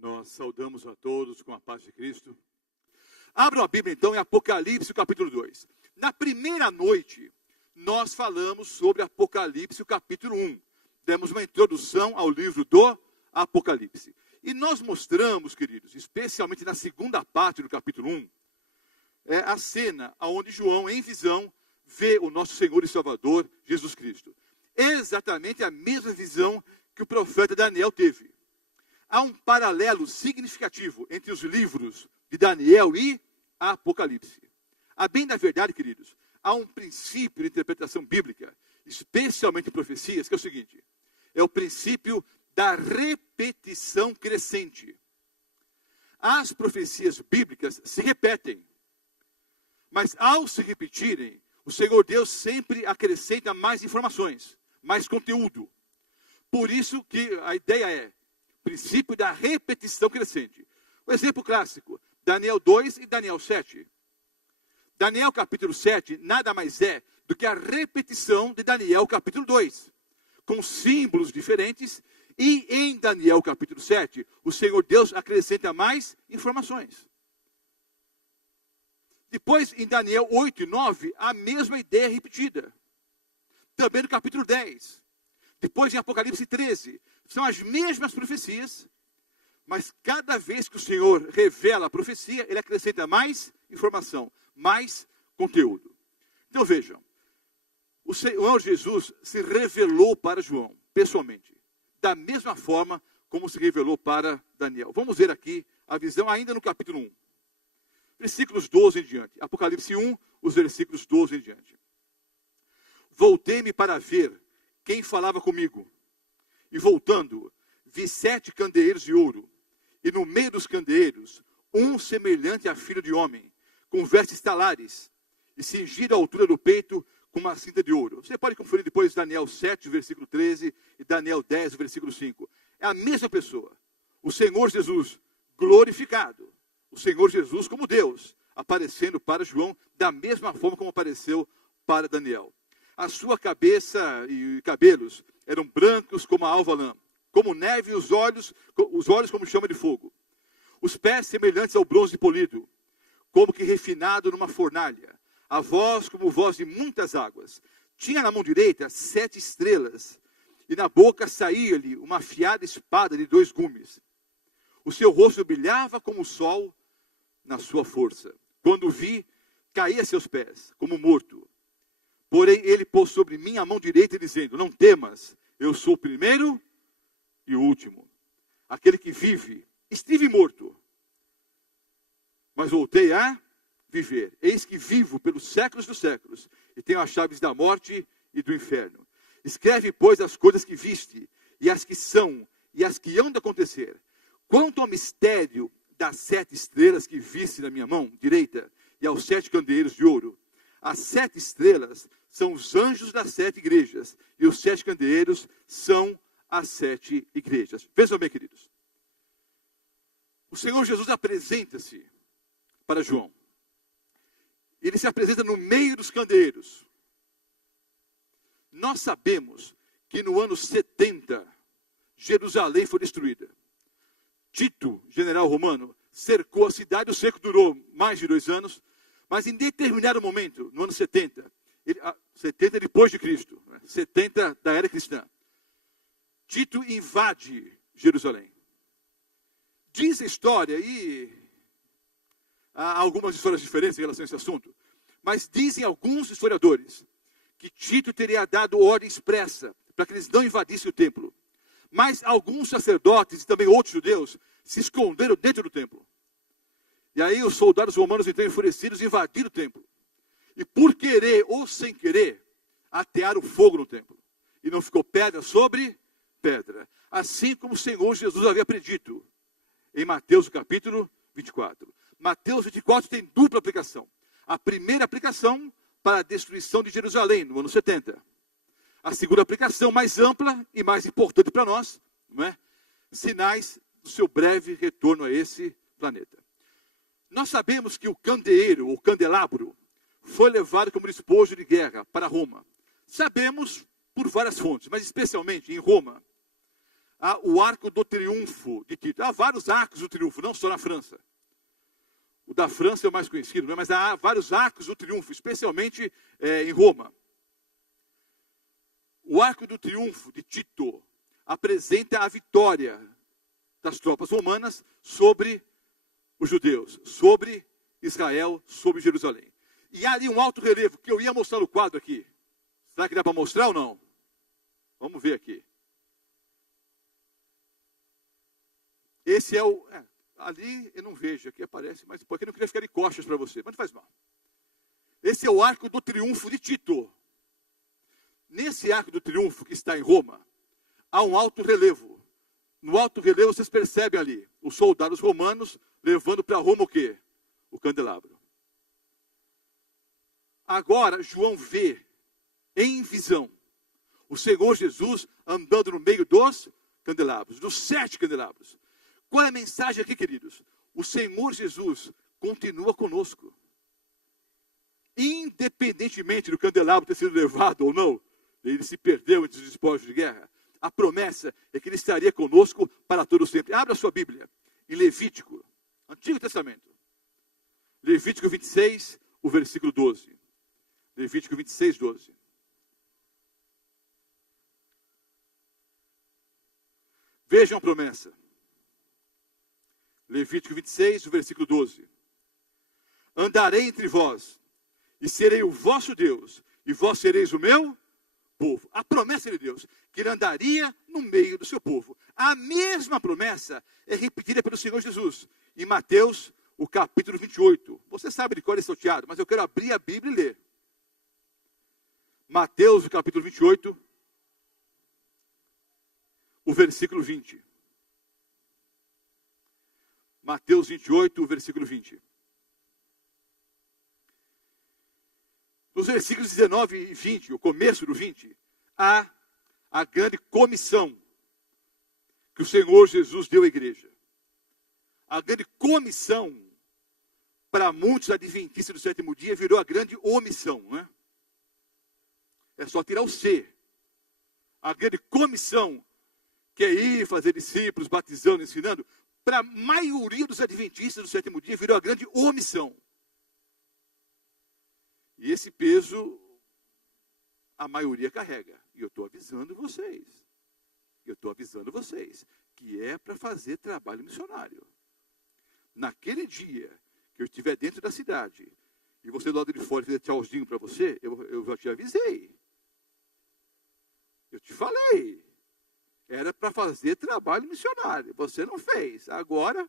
Nós saudamos a todos com a paz de Cristo. Abram a Bíblia então em Apocalipse, capítulo 2. Na primeira noite, nós falamos sobre Apocalipse, capítulo 1. Demos uma introdução ao livro do Apocalipse. E nós mostramos, queridos, especialmente na segunda parte do capítulo 1, a cena onde João, em visão, vê o nosso Senhor e Salvador, Jesus Cristo. Exatamente a mesma visão que o profeta Daniel teve. Há um paralelo significativo entre os livros de Daniel e Apocalipse. A bem da verdade, queridos, há um princípio de interpretação bíblica, especialmente em profecias, que é o seguinte: é o princípio da repetição crescente. As profecias bíblicas se repetem, mas ao se repetirem, o Senhor Deus sempre acrescenta mais informações, mais conteúdo. Por isso que a ideia é princípio da repetição crescente. O exemplo clássico, Daniel 2 e Daniel 7. Daniel capítulo 7 nada mais é do que a repetição de Daniel capítulo 2, com símbolos diferentes, e em Daniel capítulo 7, o Senhor Deus acrescenta mais informações. Depois, em Daniel 8 e 9, a mesma ideia repetida. Também no capítulo 10. Depois, em Apocalipse 13, são as mesmas profecias, mas cada vez que o Senhor revela a profecia, ele acrescenta mais informação, mais conteúdo. Então vejam, o Senhor Jesus se revelou para João, pessoalmente, da mesma forma como se revelou para Daniel. Vamos ver aqui a visão ainda no capítulo 1. Versículos 12 em diante. Apocalipse 1, os versículos 12 em diante. Voltei-me para ver quem falava comigo. E voltando, vi 7 candeeiros de ouro. E no meio dos candeeiros, um semelhante a filho de homem, com vestes talares, e cingido à altura do peito com uma cinta de ouro. Você pode conferir depois Daniel 7, versículo 13, e Daniel 10, versículo 5. É a mesma pessoa. O Senhor Jesus glorificado. O Senhor Jesus como Deus, aparecendo para João da mesma forma como apareceu para Daniel. A sua cabeça e cabelos eram brancos como a alva lã, como neve, e os olhos como chama de fogo. Os pés semelhantes ao bronze polido, como que refinado numa fornalha. A voz como voz de muitas águas. Tinha na mão direita 7 estrelas, e na boca saía-lhe uma afiada espada de 2 gumes. O seu rosto brilhava como o sol na sua força. Quando o vi, caí a seus pés, como morto. Porém, ele pôs sobre mim a mão direita, dizendo: não temas, eu sou o primeiro e o último. Aquele que vive. Estive morto, mas voltei a viver. Eis que vivo pelos séculos dos séculos, e tenho as chaves da morte e do inferno. Escreve, pois, as coisas que viste, e as que são, e as que hão de acontecer. Quanto ao mistério das 7 estrelas que viste na minha mão direita, e aos 7 candeeiros de ouro, as 7 estrelas são os anjos das 7 igrejas, e os 7 candeeiros são as 7 igrejas. Vejam bem, queridos. O Senhor Jesus apresenta-se para João. Ele se apresenta no meio dos candeeiros. Nós sabemos que no ano 70, Jerusalém foi destruída. Tito, general romano, cercou a cidade. O cerco durou mais de 2 anos, mas em determinado momento, no ano 70, 70 depois de Cristo, 70 da era cristã, Tito invade Jerusalém. Diz a história, e há algumas histórias diferentes em relação a esse assunto, mas dizem alguns historiadores que Tito teria dado ordem expressa para que eles não invadissem o templo. Mas alguns sacerdotes e também outros judeus se esconderam dentro do templo. E aí os soldados romanos, então enfurecidos, invadiram o templo. E por querer ou sem querer, atearam fogo no templo. E não ficou pedra sobre pedra. Assim como o Senhor Jesus havia predito em Mateus capítulo 24. Mateus 24 tem dupla aplicação. A primeira aplicação para a destruição de Jerusalém, no ano 70. A segunda aplicação, mais ampla e mais importante para nós, não é? Sinais do seu breve retorno a esse planeta. Nós sabemos que o candeeiro, ou candelabro, foi levado como despojo de guerra para Roma. Sabemos por várias fontes, mas especialmente em Roma, o arco do triunfo de Tito. muito. Há vários arcos do triunfo, não só na França. O da França é o mais conhecido, né? Mas há vários arcos do triunfo, especialmente em Roma. O arco do triunfo de Tito apresenta a vitória das tropas romanas sobre os judeus, sobre Israel, sobre Jerusalém. E há ali um alto relevo, que eu ia mostrar no quadro aqui. Será que dá para mostrar ou não? Vamos ver aqui. Esse é o... ali eu não vejo, aqui aparece, mas porque eu não queria ficar de costas para você, mas não faz mal. Esse é o arco do triunfo de Tito. Nesse arco do triunfo que está em Roma, há um alto relevo. No alto relevo vocês percebem ali, os soldados romanos levando para Roma o quê? O candelabro. Agora João vê, em visão, o Senhor Jesus andando no meio dos candelabros, dos 7 candelabros. Qual é a mensagem aqui, queridos? O Senhor Jesus continua conosco. Independentemente do candelabro ter sido levado ou não, ele se perdeu entre os despojos de guerra, a promessa é que ele estaria conosco para todo sempre. Abra a sua Bíblia, em Levítico, Antigo Testamento. Levítico 26, o versículo 12. Levítico 26, 12. Vejam a promessa. Levítico 26, o versículo 12. Andarei entre vós, e serei o vosso Deus, e vós sereis o meu povo. A promessa de Deus, que ele andaria no meio do seu povo. A mesma promessa é repetida pelo Senhor Jesus, em Mateus, o capítulo 28. Você sabe de cor e salteado, mas eu quero abrir a Bíblia e ler. Mateus, o capítulo 28, o versículo 20. Mateus 28, o versículo 20. Nos versículos 19 e 20, o começo do 20, há a grande comissão que o Senhor Jesus deu à igreja. A grande comissão, para muitos adventistas do sétimo dia, virou a grande omissão, não é? É só tirar o C. A grande comissão, que é ir fazer discípulos, batizando, ensinando, para a maioria dos adventistas do sétimo dia, virou a grande omissão. E esse peso, a maioria carrega. E eu estou avisando vocês. Que é para fazer trabalho missionário. Naquele dia que eu estiver dentro da cidade, e você do lado de fora fizer tchauzinho para você, eu já te avisei. Eu te falei. Era para fazer trabalho missionário. Você não fez. Agora,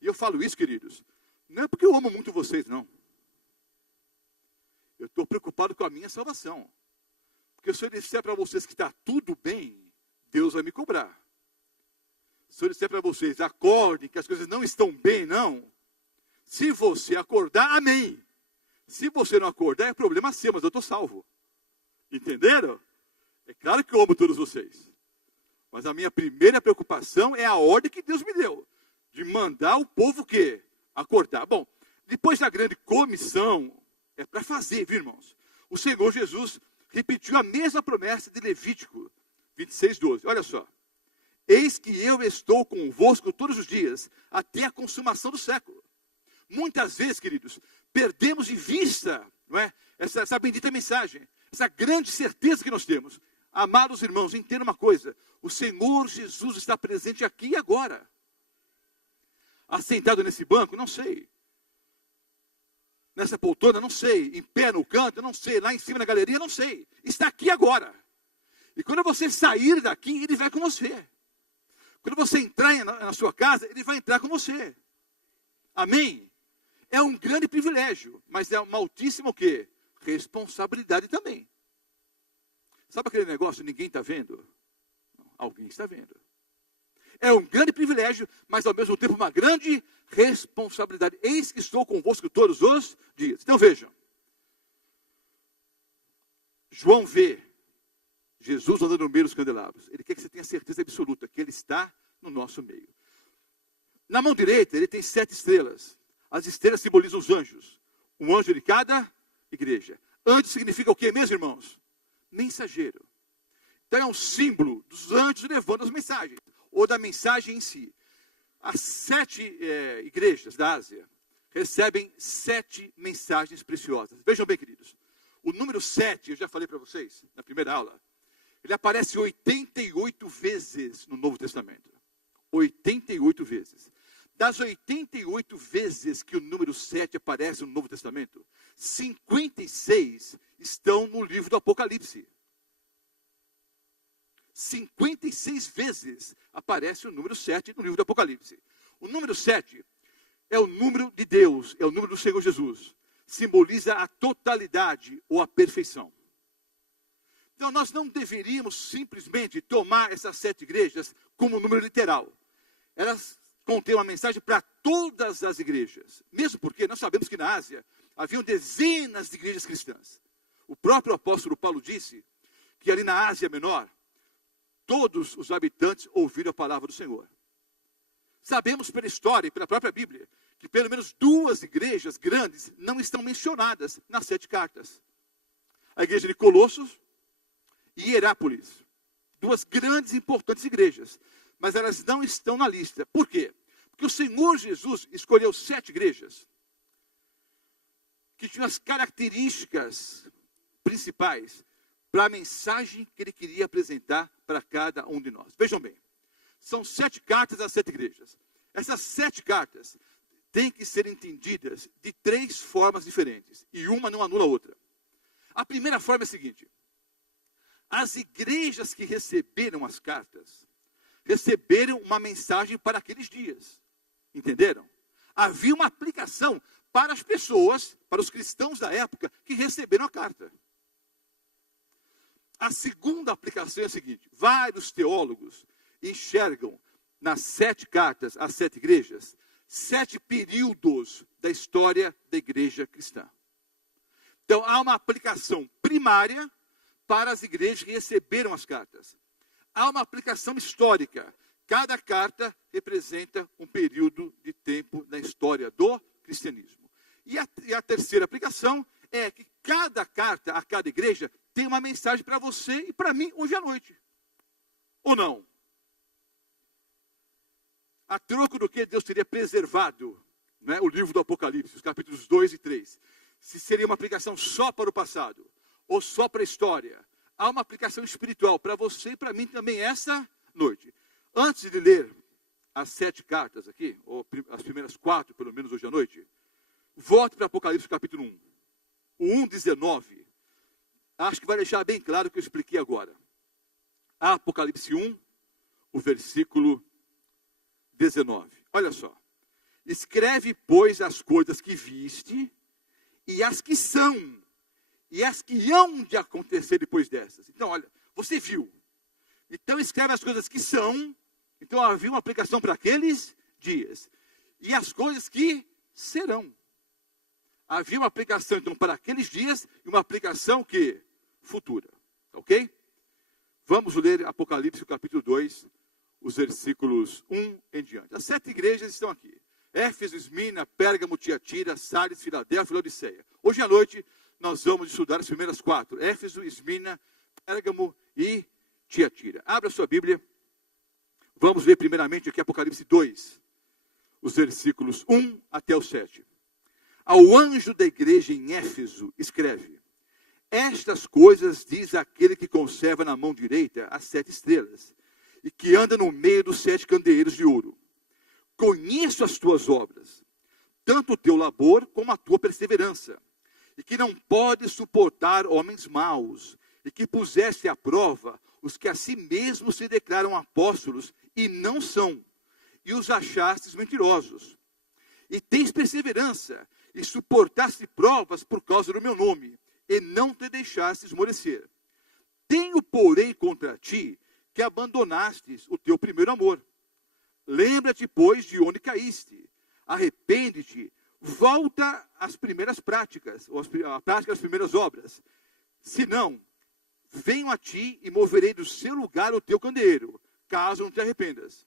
e eu falo isso, queridos, não é porque eu amo muito vocês, não. Eu estou preocupado com a minha salvação. Porque se eu disser para vocês que está tudo bem, Deus vai me cobrar. Se eu disser para vocês, acordem, que as coisas não estão bem, não. Se você acordar, amém. Se você não acordar, é problema seu, mas eu estou salvo. Entenderam? É claro que eu amo todos vocês. Mas a minha primeira preocupação é a ordem que Deus me deu. De mandar o povo o quê? Acordar. Bom, depois da grande comissão, é para fazer, viu, irmãos? O Senhor Jesus repetiu a mesma promessa de Levítico 26, 12. Olha só. Eis que eu estou convosco todos os dias, até a consumação do século. Muitas vezes, queridos, perdemos de vista, não é, essa bendita mensagem, essa grande certeza que nós temos. Amados irmãos, entenda uma coisa. O Senhor Jesus está presente aqui e agora. Assentado nesse banco, não sei. Nessa poltrona, não sei. Em pé no canto, não sei. Lá em cima na galeria, não sei. Está aqui agora. E quando você sair daqui, Ele vai com você. Quando você entrar na sua casa, Ele vai entrar com você. Amém? É um grande privilégio, mas é uma altíssima o quê? Responsabilidade também. Sabe aquele negócio, ninguém está vendo? Alguém está vendo. É um grande privilégio, mas ao mesmo tempo uma grande responsabilidade. Eis que estou convosco todos os dias. Então vejam. João vê Jesus andando no meio dos candelabros. Ele quer que você tenha certeza absoluta que Ele está no nosso meio. Na mão direita, Ele tem 7 estrelas. As estrelas simbolizam os anjos. Um anjo de cada igreja. Anjo significa o quê mesmo, irmãos? Mensageiro. Então é um símbolo dos anjos levando as mensagens. ou da mensagem em si. As 7 igrejas da Ásia recebem 7 mensagens preciosas. Vejam bem, queridos. O número 7, eu já falei para vocês na primeira aula, ele aparece 88 vezes no Novo Testamento. 88 vezes. Das 88 vezes que o número 7 aparece no Novo Testamento, 56 estão no livro do Apocalipse. 56 vezes aparece o número 7 no livro do Apocalipse. O número 7 é o número de Deus, é o número do Senhor Jesus. Simboliza a totalidade ou a perfeição. Então nós não deveríamos simplesmente tomar essas 7 igrejas como um número literal. Elas contêm uma mensagem para todas as igrejas. Mesmo porque nós sabemos que na Ásia haviam dezenas de igrejas cristãs. O próprio apóstolo Paulo disse que ali na Ásia Menor, todos os habitantes ouviram a palavra do Senhor. Sabemos pela história e pela própria Bíblia, que pelo menos 2 igrejas grandes não estão mencionadas nas 7 cartas. A igreja de Colossos e Hierápolis. 2 grandes e importantes igrejas. Mas elas não estão na lista. Por quê? Porque o Senhor Jesus escolheu 7 igrejas que tinham as características principais para a mensagem que ele queria apresentar para cada um de nós. Vejam bem, são 7 cartas às 7 igrejas. Essas 7 cartas têm que ser entendidas de 3 formas diferentes, e uma não anula a outra. A primeira forma é a seguinte: as igrejas que receberam as cartas, receberam uma mensagem para aqueles dias. Entenderam? Havia uma aplicação para as pessoas, para os cristãos da época, que receberam a carta. A segunda aplicação é a seguinte: vários teólogos enxergam nas 7 cartas às 7 igrejas, 7 períodos da história da igreja cristã. Então, há uma aplicação primária para as igrejas que receberam as cartas. Há uma aplicação histórica. Cada carta representa um período de tempo na história do cristianismo. E a terceira aplicação é que cada carta a cada igreja tem uma mensagem para você e para mim hoje à noite. Ou não? A troco do que Deus teria preservado, né, o livro do Apocalipse, os capítulos 2 e 3. Se seria uma aplicação só para o passado, ou só para a história. Há uma aplicação espiritual para você e para mim também essa noite. Antes de ler as 7 cartas aqui, ou as primeiras 4, pelo menos hoje à noite, volte para Apocalipse capítulo 1. O 1:19. Acho que vai deixar bem claro o que eu expliquei agora. Apocalipse 1, o versículo 19. Olha só. Escreve, pois, as coisas que viste, e as que são, e as que hão de acontecer depois dessas. Então, olha, você viu. Então, escreve as coisas que são. Então, havia uma aplicação para aqueles dias. E as coisas que serão. Havia uma aplicação, então, para aqueles dias, e uma aplicação que? Futura. Ok? Vamos ler Apocalipse, capítulo 2, os versículos 1 em diante. As 7 igrejas estão aqui. Éfeso, Esmirna, Pérgamo, Tiatira, Sardes, Filadélfia e Laodiceia. Hoje à noite, nós vamos estudar as primeiras 4. Éfeso, Esmirna, Pérgamo e Tiatira. Abra a sua Bíblia. Vamos ler primeiramente aqui Apocalipse 2, os versículos 1 até o 7. Ao anjo da igreja em Éfeso, escreve: estas coisas diz aquele que conserva na mão direita as 7 estrelas, e que anda no meio dos 7 candeeiros de ouro. Conheço as tuas obras, tanto o teu labor como a tua perseverança, e que não podes suportar homens maus, e que puseste à prova os que a si mesmos se declaram apóstolos e não são, e os achastes mentirosos. E tens perseverança, e suportaste provas por causa do meu nome, e não te deixaste esmorecer. Tenho, porém, contra ti, que abandonastes o teu primeiro amor. Lembra-te, pois, de onde caíste. Arrepende-te, volta às primeiras práticas, ou à prática das primeiras obras. Se não, venho a ti e moverei do seu lugar o teu candeeiro, caso não te arrependas.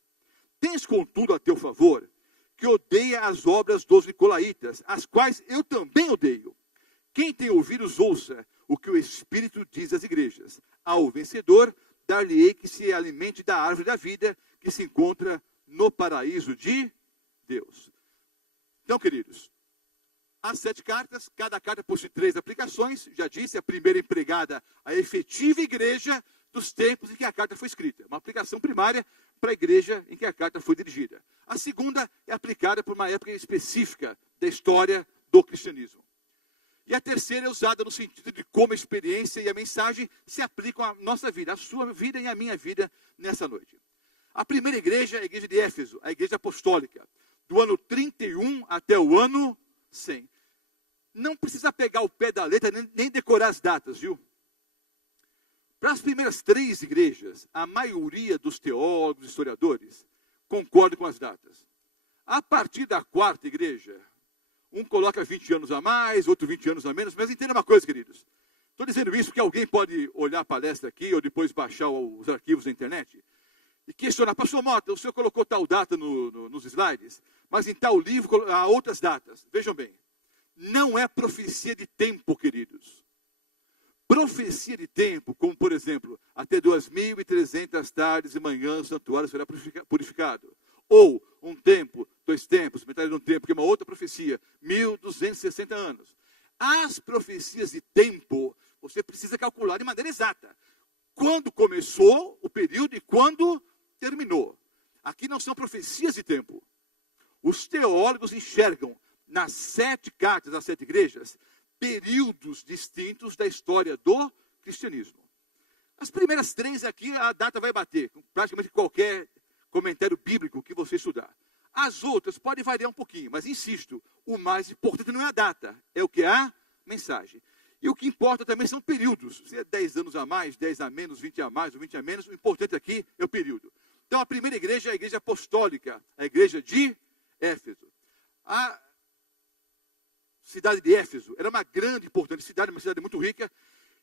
Tens, contudo, a teu favor, que odeia as obras dos nicolaítas, as quais eu também odeio. Quem tem ouvidos, ouça o que o Espírito diz às igrejas. Ao vencedor, dar-lhe-ei que se alimente da árvore da vida, que se encontra no paraíso de Deus. Então, queridos, as 7 cartas, cada carta possui 3 aplicações. Já disse, a primeira empregada, a efetiva igreja dos tempos em que a carta foi escrita. Uma aplicação primária para a igreja em que a carta foi dirigida. A segunda é aplicada por uma época específica da história do cristianismo. E a terceira é usada no sentido de como a experiência e a mensagem se aplicam à nossa vida, à sua vida e à minha vida nessa noite. A primeira igreja é a igreja de Éfeso, a igreja apostólica, do ano 31 até o ano 100. Não precisa pegar o pé da letra, nem decorar as datas, viu? Para as primeiras 3 igrejas, a maioria dos teólogos e historiadores concorda com as datas. A partir da 4ª igreja, um coloca 20 anos a mais, outro 20 anos a menos, mas entenda uma coisa, queridos. Estou dizendo isso porque alguém pode olhar a palestra aqui ou depois baixar os arquivos da internet e questionar, pastor Mota, o senhor colocou tal data nos slides, mas em tal livro há outras datas. Vejam bem, não é profecia de tempo, queridos. Profecia de tempo, como por exemplo, até 2.300 tardes e manhãs o santuário será purificado. Ou um tempo, 2 tempos, metade de um tempo, que é uma outra profecia, 1.260 anos. As profecias de tempo, você precisa calcular de maneira exata. Quando começou o período e quando terminou. Aqui não são profecias de tempo. Os teólogos enxergam nas 7 cartas, das 7 igrejas, períodos distintos da história do cristianismo. As primeiras 3 aqui, a data vai bater, com praticamente qualquer comentário bíblico que você estudar. As outras podem variar um pouquinho, mas insisto, o mais importante não é a data, é o que é a mensagem. E o que importa também são períodos. Se é 10 anos a mais, 10 a menos, 20 a mais ou 20 a menos, o importante aqui é o período. Então a primeira igreja é a igreja apostólica, a igreja de Éfeso. A cidade de Éfeso era uma grande, importante cidade, uma cidade muito rica,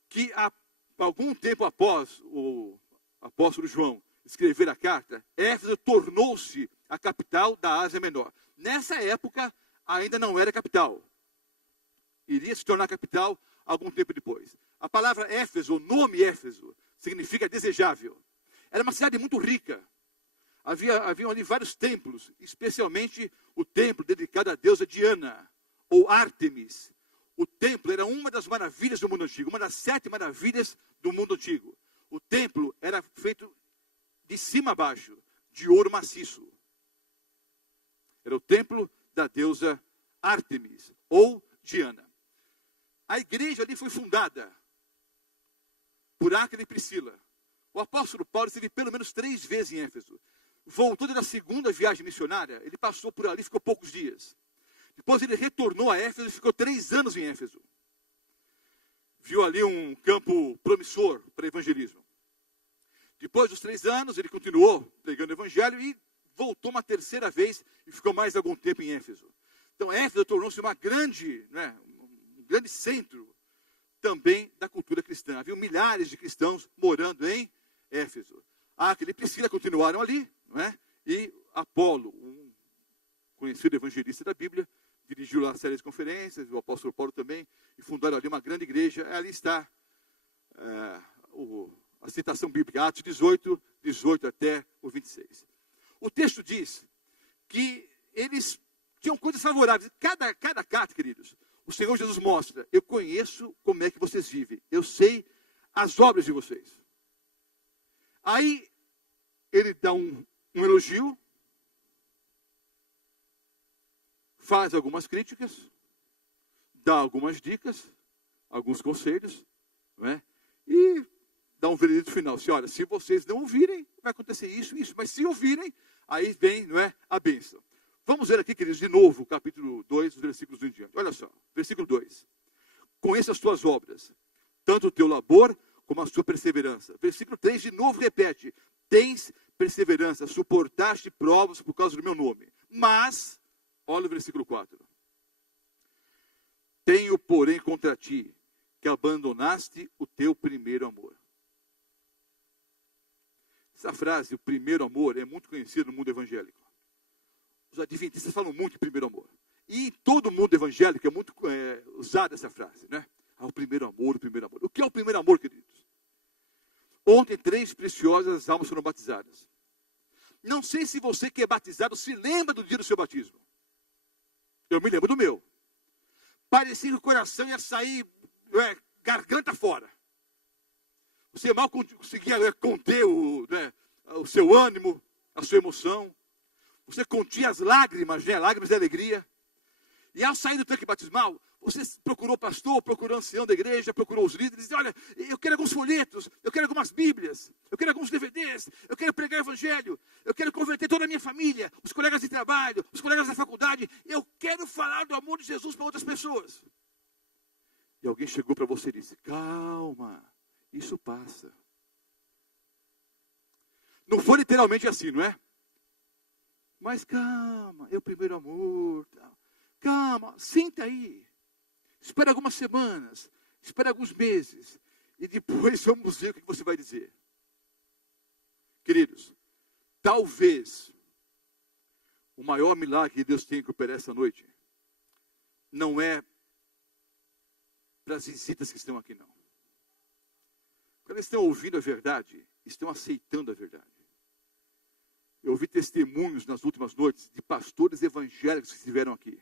que algum tempo após o apóstolo João escrever a carta, Éfeso tornou-se a capital da Ásia Menor. Nessa época, ainda não era capital. Iria se tornar capital algum tempo depois. A palavra Éfeso, o nome Éfeso, significa desejável. Era uma cidade muito rica. Haviam ali vários templos, especialmente o templo dedicado à deusa Diana, ou Ártemis. O templo era uma das maravilhas do mundo antigo, uma das 7 maravilhas do mundo antigo. O templo era feito de cima a baixo, de ouro maciço. Era o templo da deusa Ártemis, ou Diana. A igreja ali foi fundada por Áquila e Priscila. O apóstolo Paulo esteve pelo menos 3 vezes em Éfeso. Voltou da 2ª viagem missionária, ele passou por ali, ficou poucos dias. Depois ele retornou a Éfeso e ficou 3 anos em Éfeso. Viu ali um campo promissor para evangelismo. Depois dos 3 anos, ele continuou pregando o evangelho e voltou uma 3ª vez e ficou mais algum tempo em Éfeso. Então Éfeso tornou-se um grande centro também da cultura cristã. Havia milhares de cristãos morando em Éfeso. Áquila e Priscila continuaram ali, não é? E Apolo, um conhecido evangelista da Bíblia, dirigiu lá séries de conferências, o apóstolo Paulo também, e fundaram ali uma grande igreja. Ali está a citação bíblica, Atos 18, 18 até o 26. O texto diz que eles tinham coisas favoráveis. Cada carta, queridos, o Senhor Jesus mostra, eu conheço como é que vocês vivem, eu sei as obras de vocês. Aí, ele dá um elogio, faz algumas críticas, dá algumas dicas, alguns conselhos, não é? E dá um veredito final. Olha, se vocês não ouvirem, vai acontecer isso, isso. Mas se ouvirem, aí vem, não é, a bênção. Vamos ver aqui, queridos, de novo, capítulo 2, os versículos em diante. Olha só, versículo 2. Conheça as tuas obras, tanto o teu labor como a sua perseverança. Versículo 3, de novo repete. Tens perseverança, suportaste provas por causa do meu nome. Mas, olha o versículo 4. Tenho, porém, contra ti, que abandonaste o teu primeiro amor. Essa frase, o primeiro amor, é muito conhecida no mundo evangélico. Os adventistas falam muito de primeiro amor. E em todo o mundo evangélico é muito usada essa frase, né? O primeiro amor, o primeiro amor. O que é o primeiro amor, queridos? Ontem, 3 preciosas almas foram batizadas. Não sei se você que é batizado se lembra do dia do seu batismo. Eu me lembro do meu. Parecia que o coração ia sair garganta fora. Você mal conseguia conter o seu ânimo, a sua emoção. Você continha as lágrimas, lágrimas de alegria. E ao sair do tanque batismal, você procurou o pastor, procurou o ancião da igreja, procurou os líderes, e disse, olha, eu quero alguns folhetos, eu quero algumas bíblias, eu quero alguns DVDs, eu quero pregar o evangelho, eu quero converter toda a minha família, os colegas de trabalho, os colegas da faculdade, eu quero falar do amor de Jesus para outras pessoas. E alguém chegou para você e disse, calma, isso passa. Não foi literalmente assim, não é? Mas calma, é o primeiro amor, tal. Calma, senta aí. Espera algumas semanas, espera alguns meses. E depois vamos ver o que você vai dizer. Queridos, talvez o maior milagre que Deus tem que operar essa noite não é para as visitas que estão aqui, não. Quando eles estão ouvindo a verdade, estão aceitando a verdade. Eu ouvi testemunhos nas últimas noites de pastores evangélicos que estiveram aqui,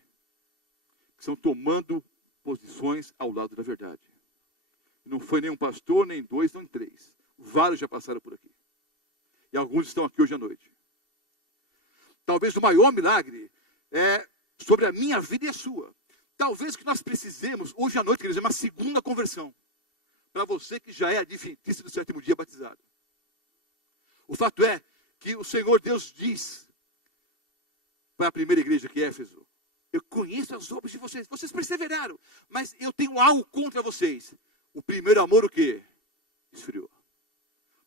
que estão tomando posições ao lado da verdade. Não foi nem um pastor, nem dois, nem três. Vários já passaram por aqui. E alguns estão aqui hoje à noite. Talvez o maior milagre é sobre a minha vida e a sua. Talvez o que nós precisemos hoje à noite, queridos, é uma segunda conversão. Para você que já é adventista do sétimo dia batizado. O fato é que o Senhor Deus diz para a primeira igreja que é Éfeso, eu conheço as obras de vocês, vocês perseveraram, mas eu tenho algo contra vocês. O primeiro amor o quê? Esfriou.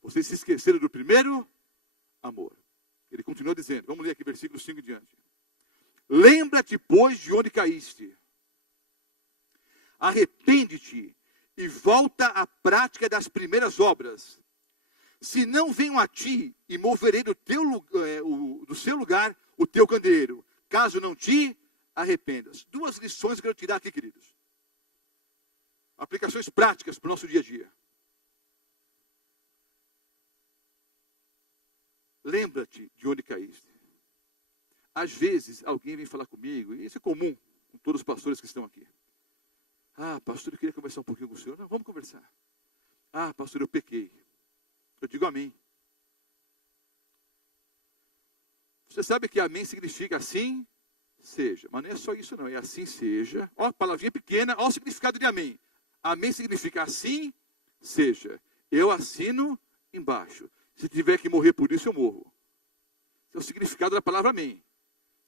Vocês se esqueceram do primeiro amor. Ele continua dizendo, vamos ler aqui versículo 5 em diante. Lembra-te, pois, de onde caíste. Arrepende-te e volta à prática das primeiras obras. Se não venho a ti e moverei do seu lugar o teu candeeiro, caso não te arrependas. Duas lições que eu quero tirar aqui, queridos. Aplicações práticas para o nosso dia a dia. Lembra-te de onde caíste. Às vezes, alguém vem falar comigo, e isso é comum com todos os pastores que estão aqui. Ah, pastor, eu queria conversar um pouquinho com o senhor. Não, vamos conversar. Ah, pastor, eu pequei. Eu digo amém. Você sabe que amém significa assim seja. Mas não é só isso não, é assim seja. Ó, palavrinha pequena, ó o significado de amém. Amém significa assim seja. Eu assino embaixo. Se tiver que morrer por isso, eu morro. Esse é o significado da palavra amém.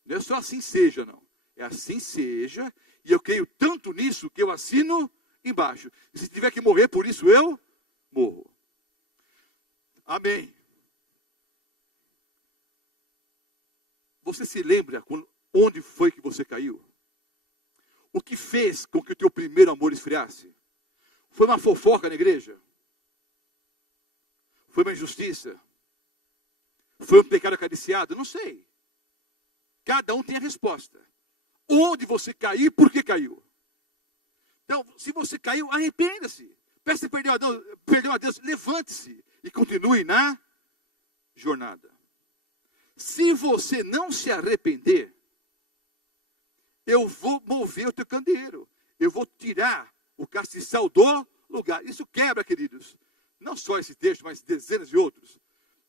Não é só assim seja, não. É assim seja, e eu creio tanto nisso que eu assino embaixo. E se tiver que morrer por isso, eu morro. Amém. Você se lembra onde foi que você caiu? O que fez com que o teu primeiro amor esfriasse? Foi uma fofoca na igreja? Foi uma injustiça? Foi um pecado acariciado? Não sei. Cada um tem a resposta. Onde você caiu e por que caiu? Então, se você caiu, arrependa-se. Peça perdão a Deus, levante-se e continue na jornada. Se você não se arrepender, eu vou mover o teu candeeiro. Eu vou tirar o castiçal do lugar. Isso quebra, queridos, não só esse texto, mas dezenas de outros.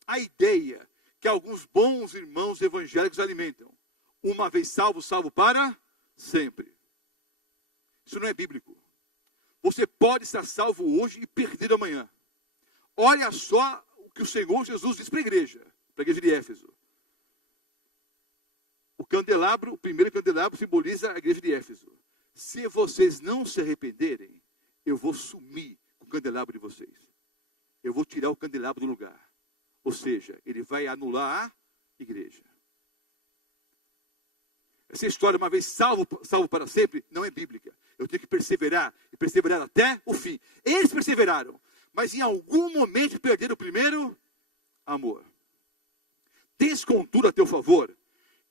A ideia que alguns bons irmãos evangélicos alimentam. Uma vez salvo, salvo para sempre. Isso não é bíblico. Você pode estar salvo hoje e perder amanhã. Olha só o que o Senhor Jesus diz para a igreja de Éfeso. O candelabro, o primeiro candelabro simboliza a igreja de Éfeso. Se vocês não se arrependerem, eu vou sumir com o candelabro de vocês. Eu vou tirar o candelabro do lugar. Ou seja, ele vai anular a igreja. Essa história, uma vez salvo para sempre, não é bíblica. Eu tenho que perseverar, e perseverar até o fim. Eles perseveraram, mas em algum momento perderam o primeiro amor. Tens contudo a teu favor,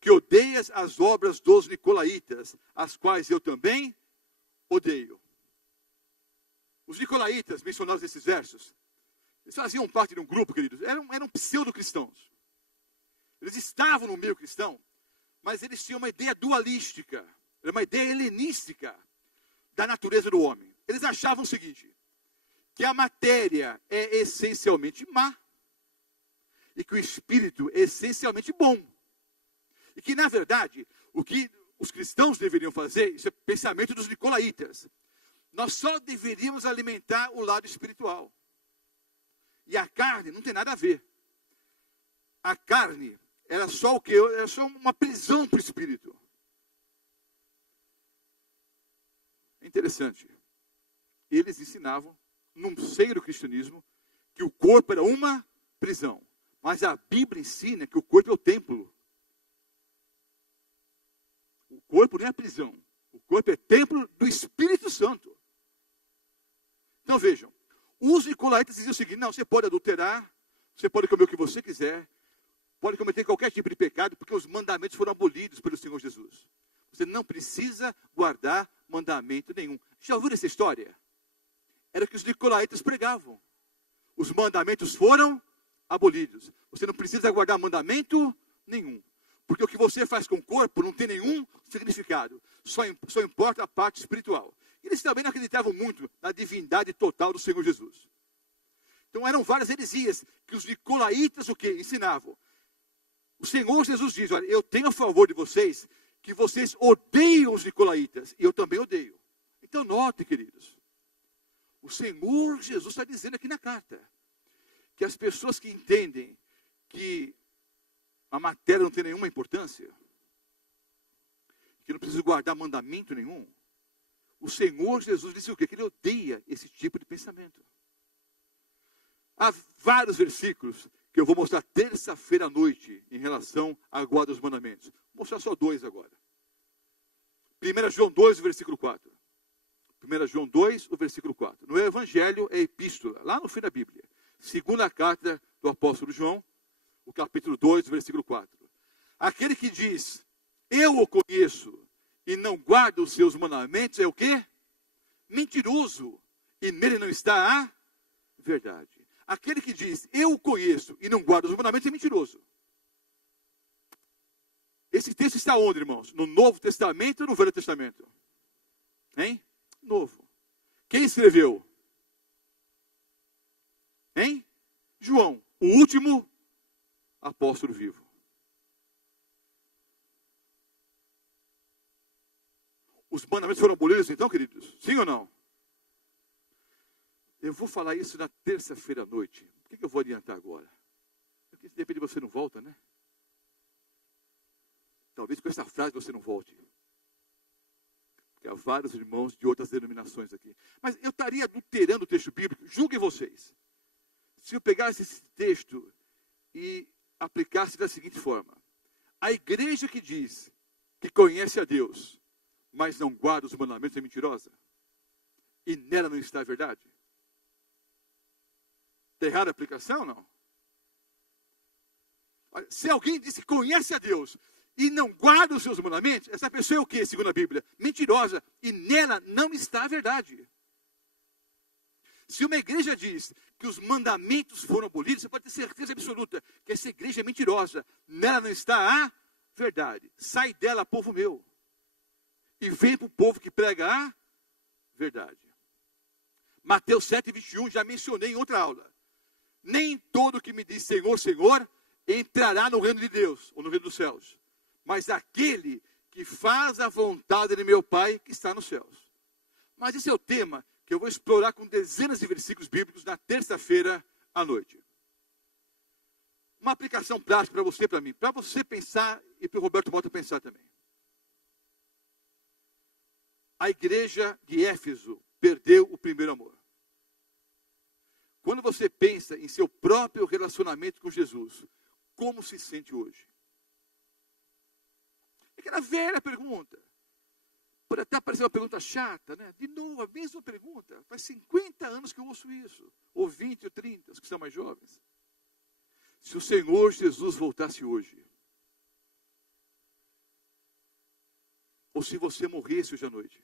que odeias as obras dos nicolaítas, as quais eu também odeio. Os nicolaítas, mencionados nesses versos, eles faziam parte de um grupo, queridos, eram pseudo-cristãos. Eles estavam no meio cristão, mas eles tinham uma ideia dualística, era uma ideia helenística da natureza do homem. Eles achavam o seguinte, que a matéria é essencialmente má, e que o espírito é essencialmente bom. E que, na verdade, o que os cristãos deveriam fazer, isso é pensamento dos nicolaítas, nós só deveríamos alimentar o lado espiritual. E a carne não tem nada a ver. A carne era só o quê? Era só uma prisão para o espírito. É interessante. Eles ensinavam, num seio do cristianismo, que o corpo era uma prisão. Mas a Bíblia ensina que o corpo é o templo. O corpo não é a prisão. O corpo é templo do Espírito Santo. Então vejam, os nicolaítas diziam o seguinte, não, você pode adulterar, você pode comer o que você quiser, pode cometer qualquer tipo de pecado, porque os mandamentos foram abolidos pelo Senhor Jesus. Você não precisa guardar mandamento nenhum. Já ouviram essa história? Era o que os nicolaítas pregavam. Os mandamentos foram abolidos. Você não precisa guardar mandamento nenhum. Porque o que você faz com o corpo não tem nenhum significado. Só importa a parte espiritual. Eles também não acreditavam muito na divindade total do Senhor Jesus. Então eram várias heresias que os nicolaítas o quê? Ensinavam. O Senhor Jesus diz, olha, eu tenho a favor de vocês que vocês odeiam os nicolaítas. E eu também odeio. Então note, queridos. O Senhor Jesus está dizendo aqui na carta que as pessoas que entendem que a matéria não tem nenhuma importância, que não precisa guardar mandamento nenhum, o Senhor Jesus disse o quê? Que ele odeia esse tipo de pensamento. Há vários versículos que eu vou mostrar terça-feira à noite em relação à guarda dos mandamentos. Vou mostrar só 2 agora. 1 João 2, versículo 4. 1 João 2, o versículo 4. No Evangelho é epístola, lá no fim da Bíblia. Segunda carta do apóstolo João, o capítulo 2, versículo 4. Aquele que diz, eu o conheço, e não guarda os seus mandamentos, é o quê? Mentiroso, e nele não está a verdade. Aquele que diz, eu o conheço, e não guarda os mandamentos, é mentiroso. Esse texto está onde, irmãos? No Novo Testamento ou no Velho Testamento? Hein? Novo. Quem escreveu? Hein? João, o último apóstolo vivo. Os mandamentos foram abolidos então, queridos? Sim ou não? Eu vou falar isso na terça-feira à noite. Por que eu vou adiantar agora? Porque de repente você não volta, né? Talvez com essa frase você não volte. Porque há vários irmãos de outras denominações aqui. Mas eu estaria adulterando o texto bíblico, julguem vocês. Se eu pegasse esse texto e aplicasse da seguinte forma. A igreja que diz que conhece a Deus, mas não guarda os mandamentos, é mentirosa. E nela não está a verdade. Está errada a aplicação ou não? Olha, se alguém diz que conhece a Deus e não guarda os seus mandamentos, essa pessoa é o que, segundo a Bíblia? Mentirosa. E nela não está a verdade. Se uma igreja diz que os mandamentos foram abolidos, você pode ter certeza absoluta que essa igreja é mentirosa. Nela não está a verdade. Sai dela, povo meu. E vem para o povo que prega a verdade. Mateus 7, 21, já mencionei em outra aula. Nem todo que me diz Senhor, Senhor, entrará no reino de Deus, ou no reino dos céus. Mas aquele que faz a vontade de meu Pai que está nos céus. Mas esse é o tema que eu vou explorar com dezenas de versículos bíblicos na terça-feira à noite. Uma aplicação prática para você e para mim. Para você pensar e para o Roberto Mota pensar também. A igreja de Éfeso perdeu o primeiro amor. Quando você pensa em seu próprio relacionamento com Jesus, como se sente hoje? É aquela velha pergunta. Pode até parecer uma pergunta chata, né? De novo, a mesma pergunta. Faz 50 anos que eu ouço isso. Ou 20 ou 30, os que são mais jovens. Se o Senhor Jesus voltasse hoje, ou se você morresse hoje à noite,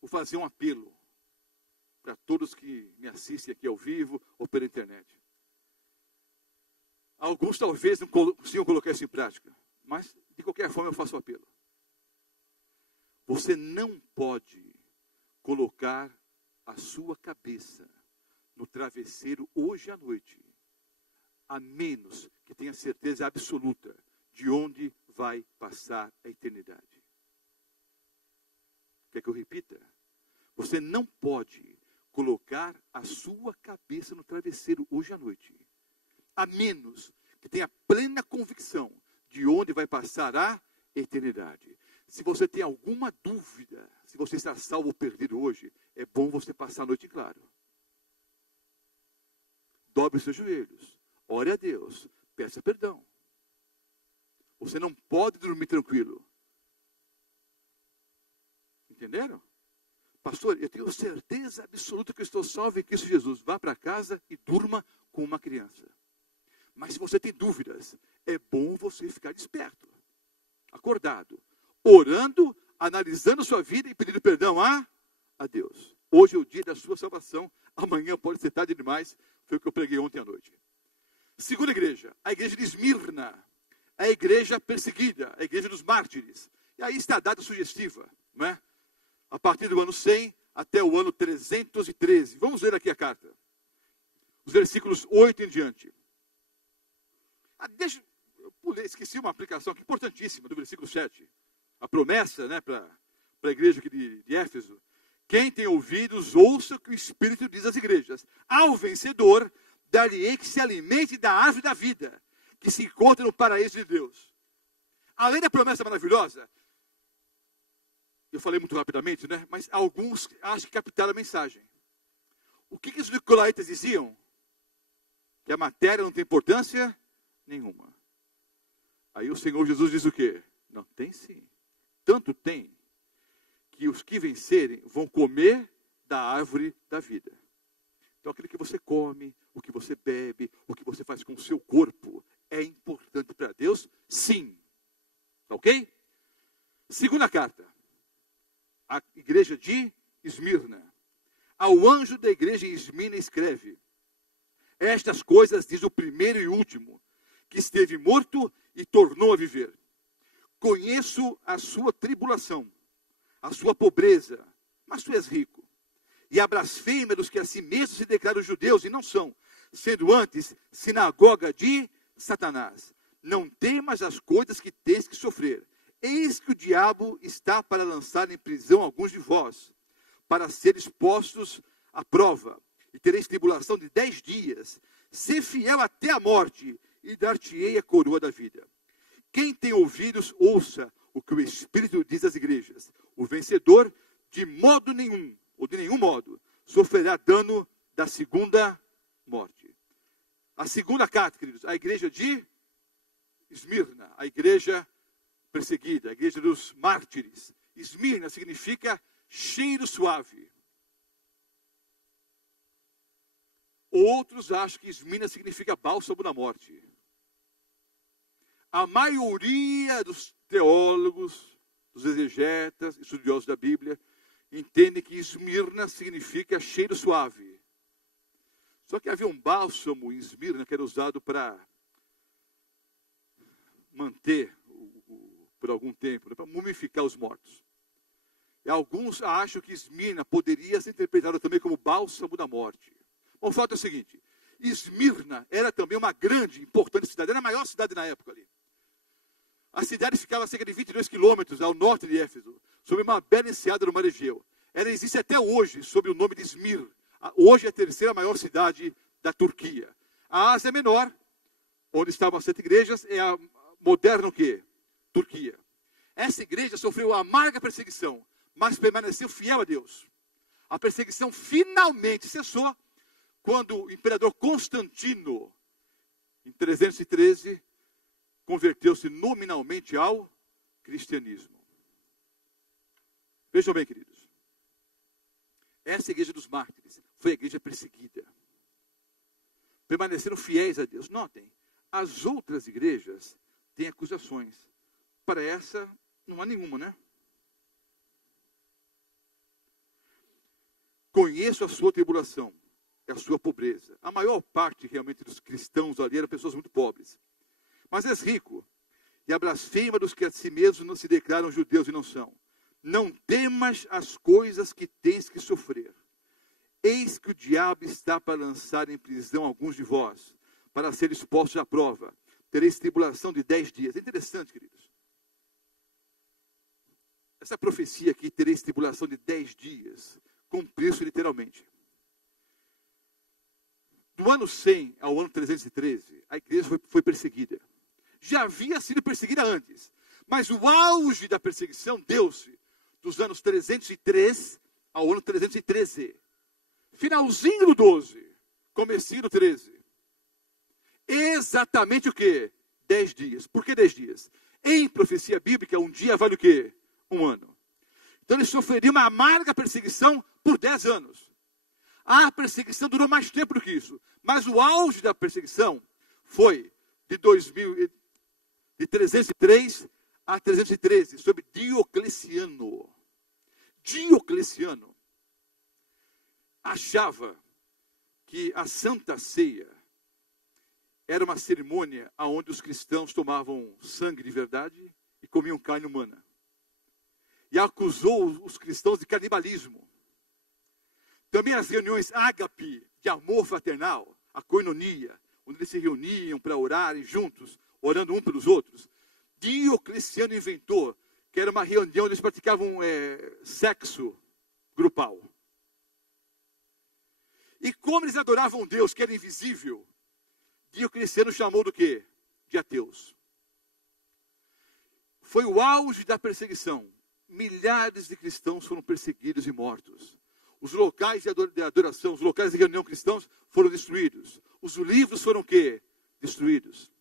vou fazer um apelo para todos que me assistem aqui ao vivo ou pela internet. Alguns talvez não consigam colocar isso em prática, mas de qualquer forma eu faço o apelo. Você não pode colocar a sua cabeça no travesseiro hoje à noite, a menos que tenha certeza absoluta de onde vai passar a eternidade. Quer que eu repita? Você não pode colocar a sua cabeça no travesseiro hoje à noite, a menos que tenha plena convicção de onde vai passar a eternidade. Se você tem alguma dúvida, se você está salvo ou perdido hoje, é bom você passar a noite em claro. Dobre os seus joelhos, ore a Deus, peça perdão. Você não pode dormir tranquilo. Entenderam? Pastor, eu tenho certeza absoluta que eu estou salvo em Cristo Jesus. Vá para casa e durma com uma criança. Mas se você tem dúvidas, é bom você ficar desperto, acordado, orando, analisando sua vida e pedindo perdão a Deus. Hoje é o dia da sua salvação, amanhã pode ser tarde demais, foi o que eu preguei ontem à noite. Segunda igreja, a igreja de Esmirna, a igreja perseguida, a igreja dos mártires. E aí está a data sugestiva, não é? A partir do ano 100 até o ano 313. Vamos ver aqui a carta. Os versículos 8 em diante. Esqueci uma aplicação aqui importantíssima do versículo 7. A promessa, né, para a igreja aqui de Éfeso. Quem tem ouvidos, ouça o que o Espírito diz às igrejas. Ao vencedor, dar-lhe-ei que se alimente da árvore da vida, que se encontra no paraíso de Deus. Além da promessa maravilhosa, eu falei muito rapidamente, né? Mas alguns acho que captaram a mensagem. O que os nicolaítas diziam? Que a matéria não tem importância nenhuma. Aí o Senhor Jesus diz o quê? Não, tem sim. Tanto tem, que os que vencerem vão comer da árvore da vida. Então aquilo que você come, o que você bebe, o que você faz com o seu corpo, é importante para Deus? Sim. Tá ok? Segunda carta. A igreja de Esmirna. Ao anjo da igreja em Esmirna escreve: estas coisas diz o primeiro e último, que esteve morto e tornou a viver. Conheço a sua tribulação, a sua pobreza, mas tu és rico. E a blasfêmia dos que a si mesmos se declaram judeus e não são, sendo antes sinagoga de Satanás. Não temas as coisas que tens que sofrer. Eis que o diabo está para lançar em prisão alguns de vós, para serem expostos à prova, e tereis tribulação de 10 dias. Sê fiel até a morte, e dar-te-ei a coroa da vida. Quem tem ouvidos, ouça o que o Espírito diz às igrejas. O vencedor, de modo nenhum, ou de nenhum modo, sofrerá dano da segunda morte. A segunda carta, queridos, a igreja de Esmirna, a igreja perseguida, a igreja dos mártires. Esmirna significa cheiro suave. Outros acham que Esmirna significa bálsamo da morte. A maioria dos teólogos, dos exegetas, estudiosos da Bíblia, entendem que Esmirna significa cheiro suave. Só que havia um bálsamo em Esmirna que era usado para manter por algum tempo, para mumificar os mortos. E alguns acham que Esmirna poderia ser interpretado também como bálsamo da morte. Bom, o fato é o seguinte: Esmirna era também uma grande, importante cidade, era a maior cidade na época ali. A cidade ficava a cerca de 22 quilômetros ao norte de Éfeso, sob uma bela enseada no mar Egeu. Ela existe até hoje sob o nome de Esmir. Hoje é a terceira maior cidade da Turquia. A Ásia Menor, onde estavam as 7 igrejas, é a moderna o quê? Turquia. Essa igreja sofreu uma amarga perseguição, mas permaneceu fiel a Deus. A perseguição finalmente cessou quando o imperador Constantino, em 313, converteu-se nominalmente ao cristianismo. Vejam bem, queridos. Essa igreja dos mártires foi a igreja perseguida. Permaneceram fiéis a Deus. Notem, as outras igrejas têm acusações. Para essa, não há nenhuma, né? Conheço a sua tribulação, é a sua pobreza. A maior parte realmente dos cristãos ali eram pessoas muito pobres. Mas és rico, e a blasfema dos que a si mesmos não se declaram judeus e não são. Não temas as coisas que tens que sofrer. Eis que o diabo está para lançar em prisão alguns de vós, para ser expostos à prova. Tereis tribulação de 10 dias. É interessante, queridos. Essa profecia aqui, tereis tribulação de 10 dias, cumpriu-se literalmente. Do ano 100 ao ano 313, a igreja foi perseguida. Já havia sido perseguida antes, mas o auge da perseguição deu-se dos anos 303 ao ano 313. Finalzinho do 12, comecinho do 13. Exatamente o quê? 10 dias. Por que 10 dias? Em profecia bíblica, um dia vale o quê? Um ano. Então eles sofreriam uma amarga perseguição por 10 anos. A perseguição durou mais tempo do que isso. Mas o auge da perseguição foi de 303 a 313, sob Diocleciano. Diocleciano achava que a Santa Ceia era uma cerimônia onde os cristãos tomavam sangue de verdade e comiam carne humana. E acusou os cristãos de canibalismo. Também as reuniões ágape, de amor fraternal, a koinonia, onde eles se reuniam para orarem juntos, orando um pelos outros. Diocleciano inventou que era uma reunião onde eles praticavam sexo grupal. E como eles adoravam Deus, que era invisível, Diocleciano chamou do quê? De ateus. Foi o auge da perseguição. Milhares de cristãos foram perseguidos e mortos. Os locais de adoração, os locais de reunião cristãos foram destruídos. Os livros foram o quê? Destruídos.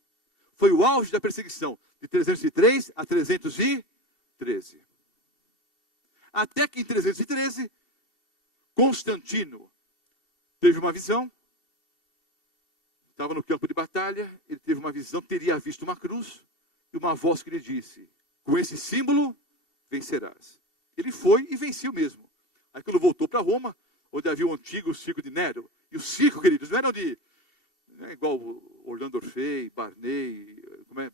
Foi o auge da perseguição, de 303 a 313. Até que em 313, Constantino teve uma visão. Estava no campo de batalha, ele teve uma visão, teria visto uma cruz, e uma voz que lhe disse, com esse símbolo, vencerás. Ele foi e venceu mesmo. Aí quando voltou para Roma, onde havia o antigo circo de Nero, e o circo, queridos, não era onde, igual Orlando Orfei, Barney,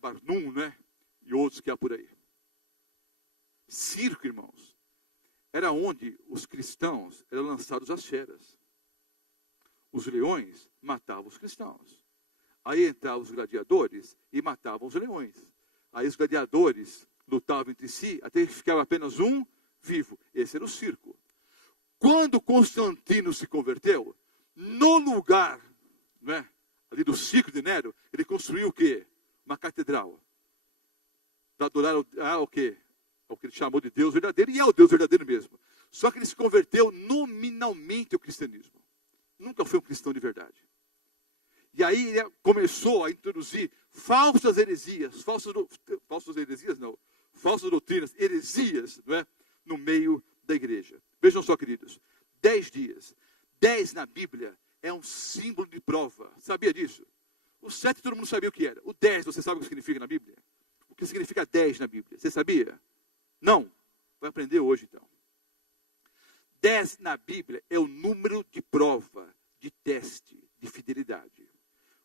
Barnum, né? E outros que há por aí. Circo, irmãos, era onde os cristãos eram lançados às feras. Os leões matavam os cristãos. Aí entravam os gladiadores e matavam os leões. Aí os gladiadores lutavam entre si, até que ficava apenas um vivo. Esse era o circo. Quando Constantino se converteu, no lugar, né, ali do circo de Nero, ele construiu o quê? Uma catedral. Para adorar o quê? O que ele chamou de Deus verdadeiro, e é o Deus verdadeiro mesmo. Só que ele se converteu nominalmente ao cristianismo. Nunca foi um cristão de verdade. E aí ele começou a introduzir falsas heresias, falsas doutrinas, heresias, não é? No meio da igreja. Vejam só, queridos, 10 dias. 10 na Bíblia é um símbolo de prova. Sabia disso? O 7 todo mundo sabia o que era. O 10, você sabe o que significa na Bíblia? O que significa 10 na Bíblia? Você sabia? Não? Vai aprender hoje então. 10 na Bíblia é o número de prova, de teste, de fidelidade.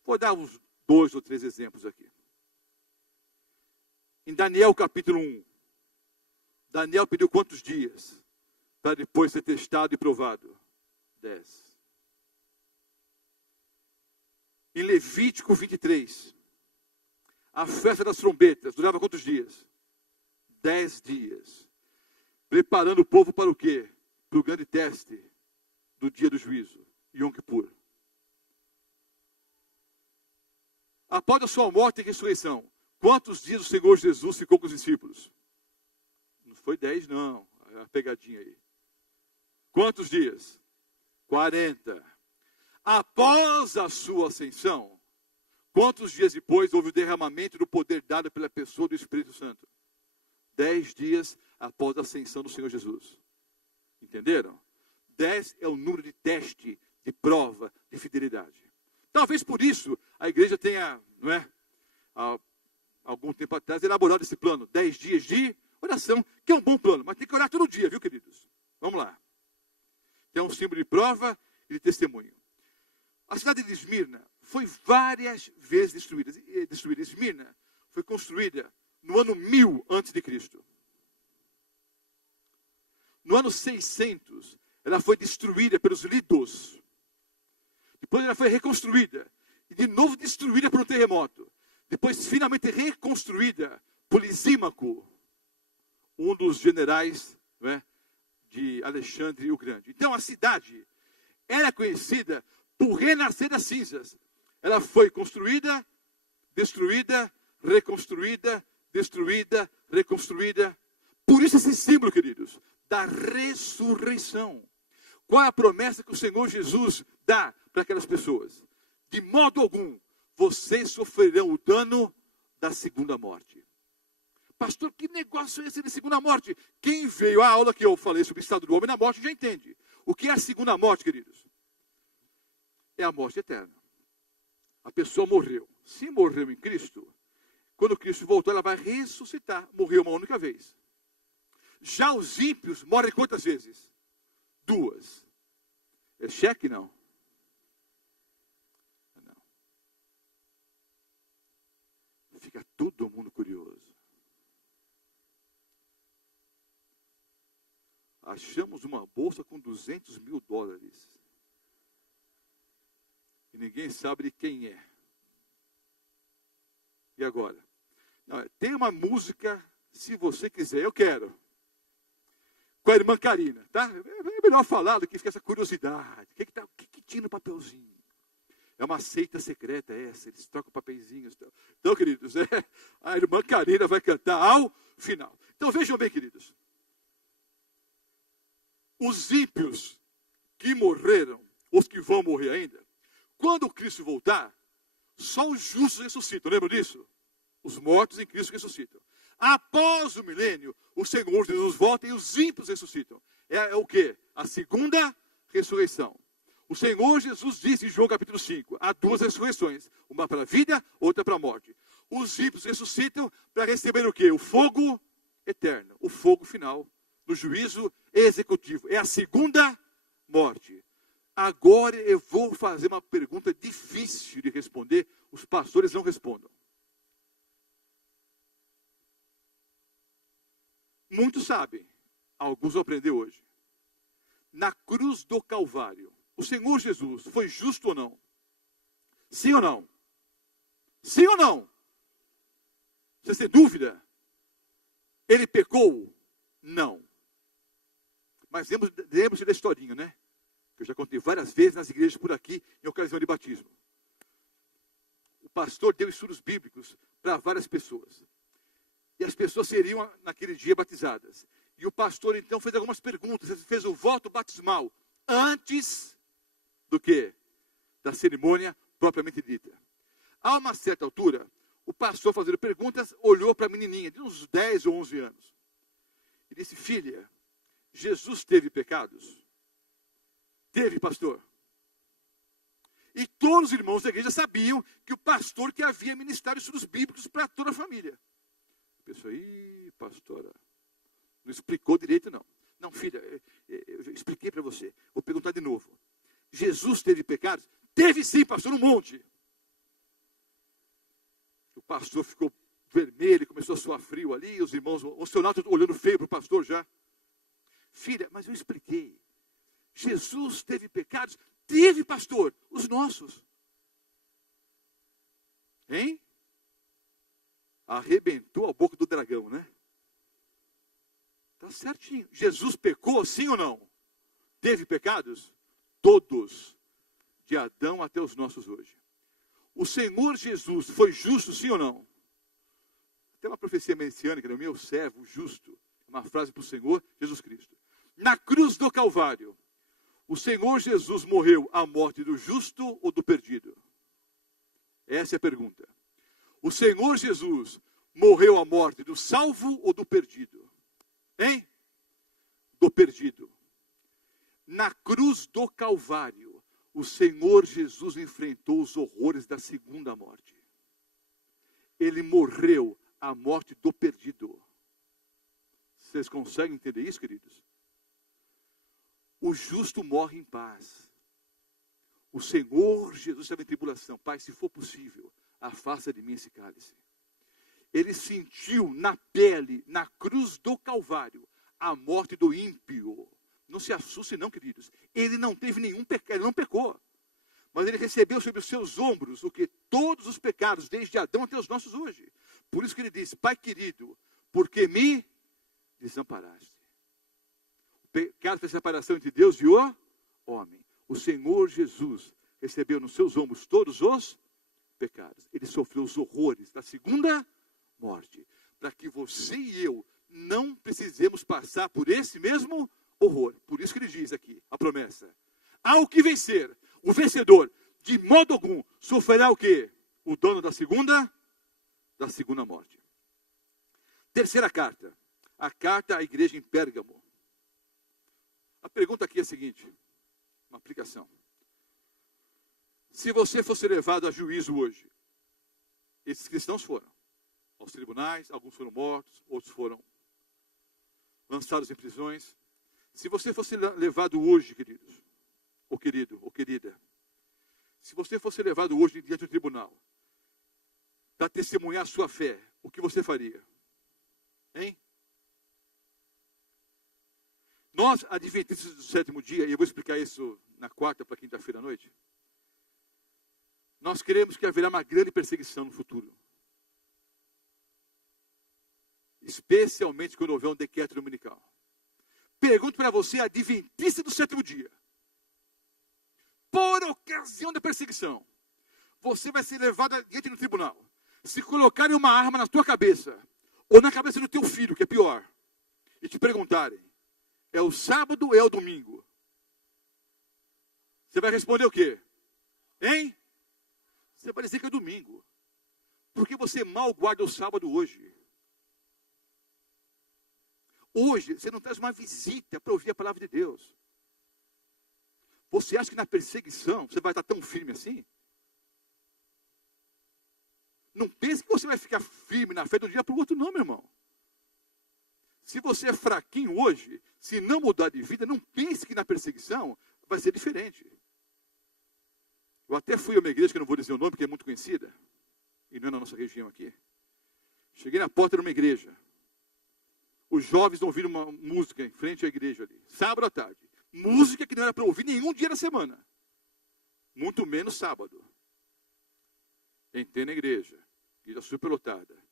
Vou dar uns 2 ou 3 exemplos aqui. Em Daniel capítulo 1, Daniel pediu quantos dias para depois ser testado e provado? 10. Em Levítico 23, a festa das trombetas durava quantos dias? 10 dias. Preparando o povo para o quê? Para o grande teste do dia do juízo, Yom Kippur. Após a sua morte e ressurreição, quantos dias o Senhor Jesus ficou com os discípulos? Não foi 10, não. É uma pegadinha aí. Quantos dias? 40. Após a sua ascensão, quantos dias depois houve o derramamento do poder dado pela pessoa do Espírito Santo? 10 dias após a ascensão do Senhor Jesus. Entenderam? 10 é o número de teste, de prova, de fidelidade. Talvez por isso a igreja tenha, não é, há algum tempo atrás, elaborado esse plano. 10 dias de oração, que é um bom plano, mas tem que orar todo dia, viu, queridos? Vamos lá. Que é um símbolo de prova e de testemunho. A cidade de Esmirna foi várias vezes destruída. Esmirna foi construída no ano 1000 a.C. No ano 600, ela foi destruída pelos lídios. Depois ela foi reconstruída. E de novo destruída por um terremoto. Depois finalmente reconstruída por Lisímaco, um dos generais, né, de Alexandre o Grande. Então a cidade era conhecida por renascer das cinzas. Ela foi construída, destruída, reconstruída, destruída, reconstruída. Por isso esse símbolo, queridos, da ressurreição. Qual é a promessa que o Senhor Jesus dá para aquelas pessoas? De modo algum, vocês sofrerão o dano da segunda morte. Pastor, que negócio é esse de segunda morte? Quem veio à aula que eu falei sobre o estado do homem na morte já entende. O que é a segunda morte, queridos? É a morte eterna. A pessoa morreu. Se morreu em Cristo, quando Cristo voltou, ela vai ressuscitar. Morreu uma única vez. Já os ímpios morrem quantas vezes? 2. É cheque, não? Não. Fica todo mundo curioso. Achamos uma bolsa com $200 mil. E ninguém sabe de quem é. E agora? Não, tem uma música, se você quiser, eu quero. Com a irmã Karina, tá? É melhor falar do que ficar essa curiosidade. O que tinha no papelzinho? É uma seita secreta essa, eles trocam papeizinhos. Então, queridos, a irmã Karina vai cantar ao final. Então, vejam bem, queridos. Os ímpios que morreram, os que vão morrer ainda, quando Cristo voltar, só os justos ressuscitam, lembram disso? Os mortos em Cristo ressuscitam. Após o milênio, o Senhor Jesus volta e os ímpios ressuscitam. É o quê? A segunda ressurreição. O Senhor Jesus disse em João capítulo 5, há 2 ressurreições, uma para a vida, outra para a morte. Os ímpios ressuscitam para receber o quê? O fogo eterno, o fogo final, do juízo executivo. É a segunda morte. Agora eu vou fazer uma pergunta difícil de responder, os pastores não respondam. Muitos sabem, alguns vão aprender hoje. Na cruz do Calvário, o Senhor Jesus foi justo ou não? Sim ou não? Sim ou não? Você tem dúvida? Ele pecou? Não. Mas lembre-se da historinha, né? Que eu já contei várias vezes nas igrejas por aqui, em ocasião de batismo. O pastor deu estudos bíblicos para várias pessoas. E as pessoas seriam, naquele dia, batizadas. E o pastor, então, fez algumas perguntas. Ele fez o voto batismal antes do quê? Da cerimônia propriamente dita. A uma certa altura, o pastor, fazendo perguntas, olhou para a menininha, de uns 10 ou 11 anos. E disse, filha, Jesus teve pecados? Teve, pastor. E todos os irmãos da igreja sabiam que o pastor que havia ministrado estudos bíblicos para toda a família. Pensou, pastora, não explicou direito não. Não, filha, eu expliquei para você. Vou perguntar de novo. Jesus teve pecados? Teve sim, pastor, um monte. O pastor ficou vermelho, começou a suar frio ali, os irmãos, o senhor olhando feio para o pastor já. Filha, mas eu expliquei. Jesus teve pecados? Teve, pastor, os nossos. Hein? Arrebentou a boca do dragão, né? Está certinho. Jesus pecou, sim ou não? Teve pecados? Todos. De Adão até os nossos hoje. O Senhor Jesus foi justo, sim ou não? Tem uma profecia messiânica, o meu servo justo. Uma frase para o Senhor Jesus Cristo. Na cruz do Calvário, o Senhor Jesus morreu a morte do justo ou do perdido? Essa é a pergunta. O Senhor Jesus morreu a morte do salvo ou do perdido? Hein? Do perdido. Na cruz do Calvário, o Senhor Jesus enfrentou os horrores da segunda morte. Ele morreu a morte do perdido. Vocês conseguem entender isso, queridos? O justo morre em paz. O Senhor Jesus estava em tribulação. Pai, se for possível, afasta de mim esse cálice. Ele sentiu na pele, na cruz do Calvário, a morte do ímpio. Não se assuste não, queridos. Ele não teve nenhum pecado, ele não pecou. Mas ele recebeu sobre os seus ombros o que? Todos os pecados, desde Adão até os nossos hoje. Por isso que ele disse, Pai querido, porque me desamparaste. O pecado foi a separação entre Deus e o homem. O Senhor Jesus recebeu nos seus ombros todos os pecados. Ele sofreu os horrores da segunda morte. Para que você e eu não precisemos passar por esse mesmo horror. Por isso que ele diz aqui, a promessa. Ao que vencer, o vencedor, de modo algum, sofrerá o quê? O dono da segunda morte. Terceira carta. A carta à igreja em Pérgamo. A pergunta aqui é a seguinte. Uma aplicação. Se você fosse levado a juízo hoje, esses cristãos foram aos tribunais, alguns foram mortos, outros foram lançados em prisões. Se você fosse levado hoje, queridos, ou querido, ou querida, se você fosse levado hoje diante do tribunal, para testemunhar a sua fé, o que você faria? Hein? Nós, adventistas do sétimo dia, e eu vou explicar isso na quarta para quinta-feira à noite, nós queremos que haverá uma grande perseguição no futuro. Especialmente quando houver um decreto dominical. Pergunto para você, adventista do sétimo dia. Por ocasião da perseguição, você vai ser levado diante do tribunal. Se colocarem uma arma na tua cabeça, ou na cabeça do teu filho, que é pior, e te perguntarem, é o sábado ou é o domingo? Você vai responder o quê? Hein? Você vai dizer que é domingo. Porque você mal guarda o sábado hoje. Hoje, você não traz uma visita para ouvir a palavra de Deus. Você acha que na perseguição você vai estar tão firme assim? Não pense que você vai ficar firme na fé de um dia para o outro, não, meu irmão. Se você é fraquinho hoje, se não mudar de vida, não pense que na perseguição vai ser diferente. Eu até fui a uma igreja, que eu não vou dizer o nome, porque é muito conhecida, e não é na nossa região aqui. Cheguei na porta de uma igreja. Os jovens ouviram uma música em frente à igreja ali, sábado à tarde. Música que não era para ouvir nenhum dia da semana. Muito menos sábado. Entrei na igreja superlotada.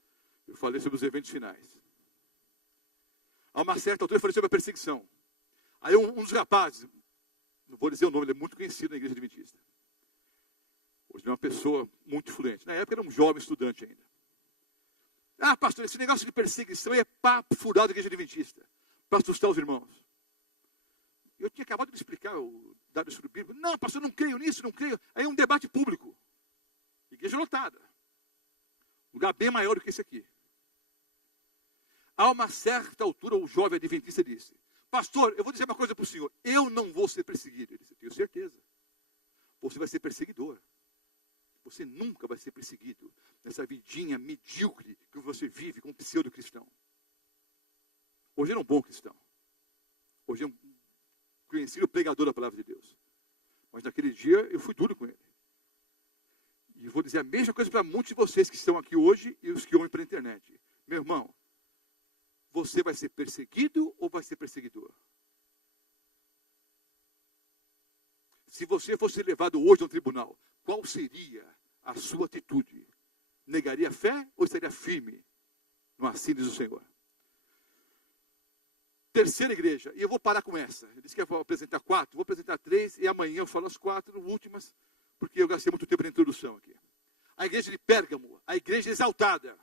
Eu falei sobre os eventos finais. A uma certa altura eu falei sobre a perseguição. Aí um dos rapazes, não vou dizer o nome, ele é muito conhecido na igreja adventista. Hoje é uma pessoa muito influente. Na época era um jovem estudante ainda. Ah, pastor, esse negócio de perseguição é papo furado da igreja adventista. Para assustar os irmãos. Eu tinha acabado de explicar o dado estudo bíblico. Não, pastor, não creio nisso, não creio. Aí é um debate público. Igreja lotada. Lugar bem maior do que esse aqui. A uma certa altura, o jovem adventista disse, pastor, eu vou dizer uma coisa para o senhor. Eu não vou ser perseguido. Ele disse, eu tenho certeza. Você vai ser perseguidor. Você nunca vai ser perseguido nessa vidinha medíocre que você vive como pseudo-cristão. Hoje era um bom cristão. Hoje é um conhecido pregador da palavra de Deus. Mas naquele dia eu fui duro com ele. E vou dizer a mesma coisa para muitos de vocês que estão aqui hoje e os que ouvem pela internet. Meu irmão, você vai ser perseguido ou vai ser perseguidor? Se você fosse levado hoje ao tribunal, qual seria a sua atitude? Negaria a fé ou estaria firme no assídio do Senhor? Terceira igreja, e eu vou parar com essa. Eu disse que eu vou apresentar 4, vou apresentar 3, e amanhã eu falo as 4 últimas, porque eu gastei muito tempo na introdução aqui. A igreja de Pérgamo, a igreja exaltada.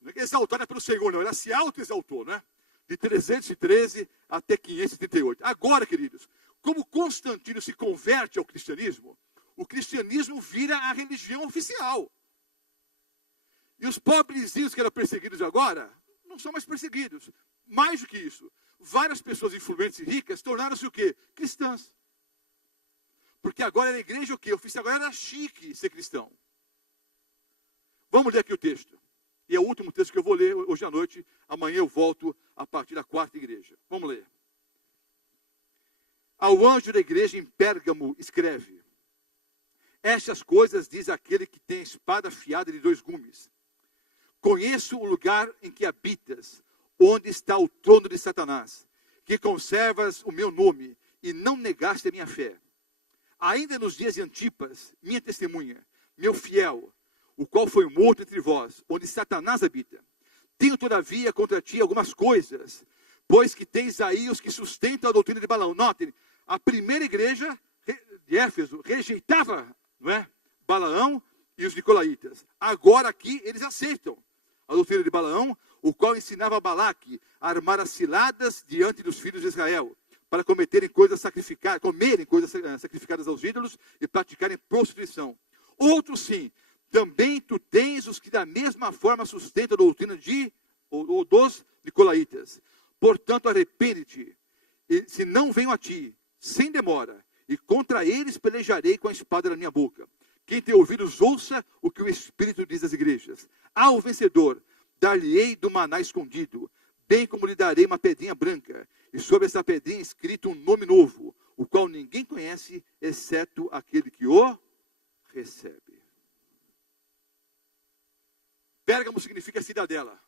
Não é exaltada pelo Senhor, não, ela se auto-exaltou, né? De 313 até 538. Agora, queridos, como Constantino se converte ao cristianismo, o cristianismo vira a religião oficial. E os pobrezinhos que eram perseguidos agora, não são mais perseguidos. Mais do que isso, várias pessoas influentes e ricas tornaram-se o quê? Cristãs. Porque agora era a igreja o quê? Oficial, agora era chique ser cristão. Vamos ler aqui o texto. E é o último texto que eu vou ler hoje à noite. Amanhã eu volto a partir da 4ª igreja. Vamos ler. Ao anjo da igreja em Pérgamo escreve. Estas coisas diz aquele que tem a espada afiada de 2 gumes. Conheço o lugar em que habitas, onde está o trono de Satanás, que conservas o meu nome e não negaste a minha fé. Ainda nos dias de Antipas, minha testemunha, meu fiel, o qual foi morto entre vós, onde Satanás habita. Tenho, todavia, contra ti algumas coisas, pois que tens aí os que sustentam a doutrina de Balaão. Notem, a primeira igreja de Éfeso rejeitava, não é, Balaão e os nicolaítas. Agora aqui eles aceitam a doutrina de Balaão, o qual ensinava a Balaque a armar as ciladas diante dos filhos de Israel, para comerem coisas sacrificadas aos ídolos e praticarem prostituição. Outros sim, também tu tens os que da mesma forma sustentam a doutrina dos nicolaítas. Portanto, arrepende-te, e se não venho a ti, sem demora, e contra eles pelejarei com a espada na minha boca. Quem tem ouvidos, ouça o que o Espírito diz às igrejas. Ao vencedor, dar-lhe-ei do maná escondido, bem como lhe darei uma pedrinha branca, e sobre essa pedrinha escrito um nome novo, o qual ninguém conhece, exceto aquele que o recebe. Pérgamo significa cidadela.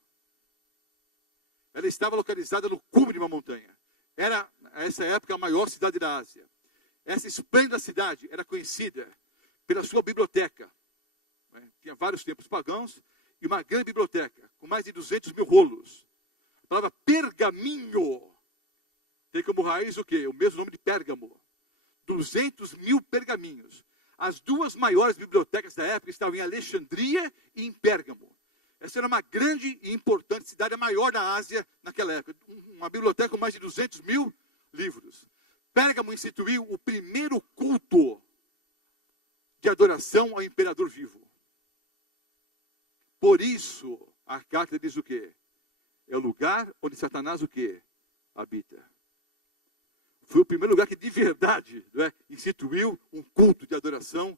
Ela estava localizada no cume de uma montanha. Era, nessa época, a maior cidade da Ásia. Essa esplêndida cidade era conhecida pela sua biblioteca. Tinha vários templos pagãos e uma grande biblioteca, com mais de 200 mil rolos. A palavra pergaminho tem como raiz o quê? O mesmo nome de Pérgamo. 200 mil pergaminhos. As duas maiores bibliotecas da época estavam em Alexandria e em Pérgamo. Essa era uma grande e importante cidade, a maior da Ásia naquela época. Uma biblioteca com mais de 200 mil livros. Pérgamo instituiu o primeiro culto de adoração ao imperador vivo. Por isso, a carta diz o quê? É o lugar onde Satanás o quê? Habita. Foi o primeiro lugar que de verdade, não é, instituiu um culto de adoração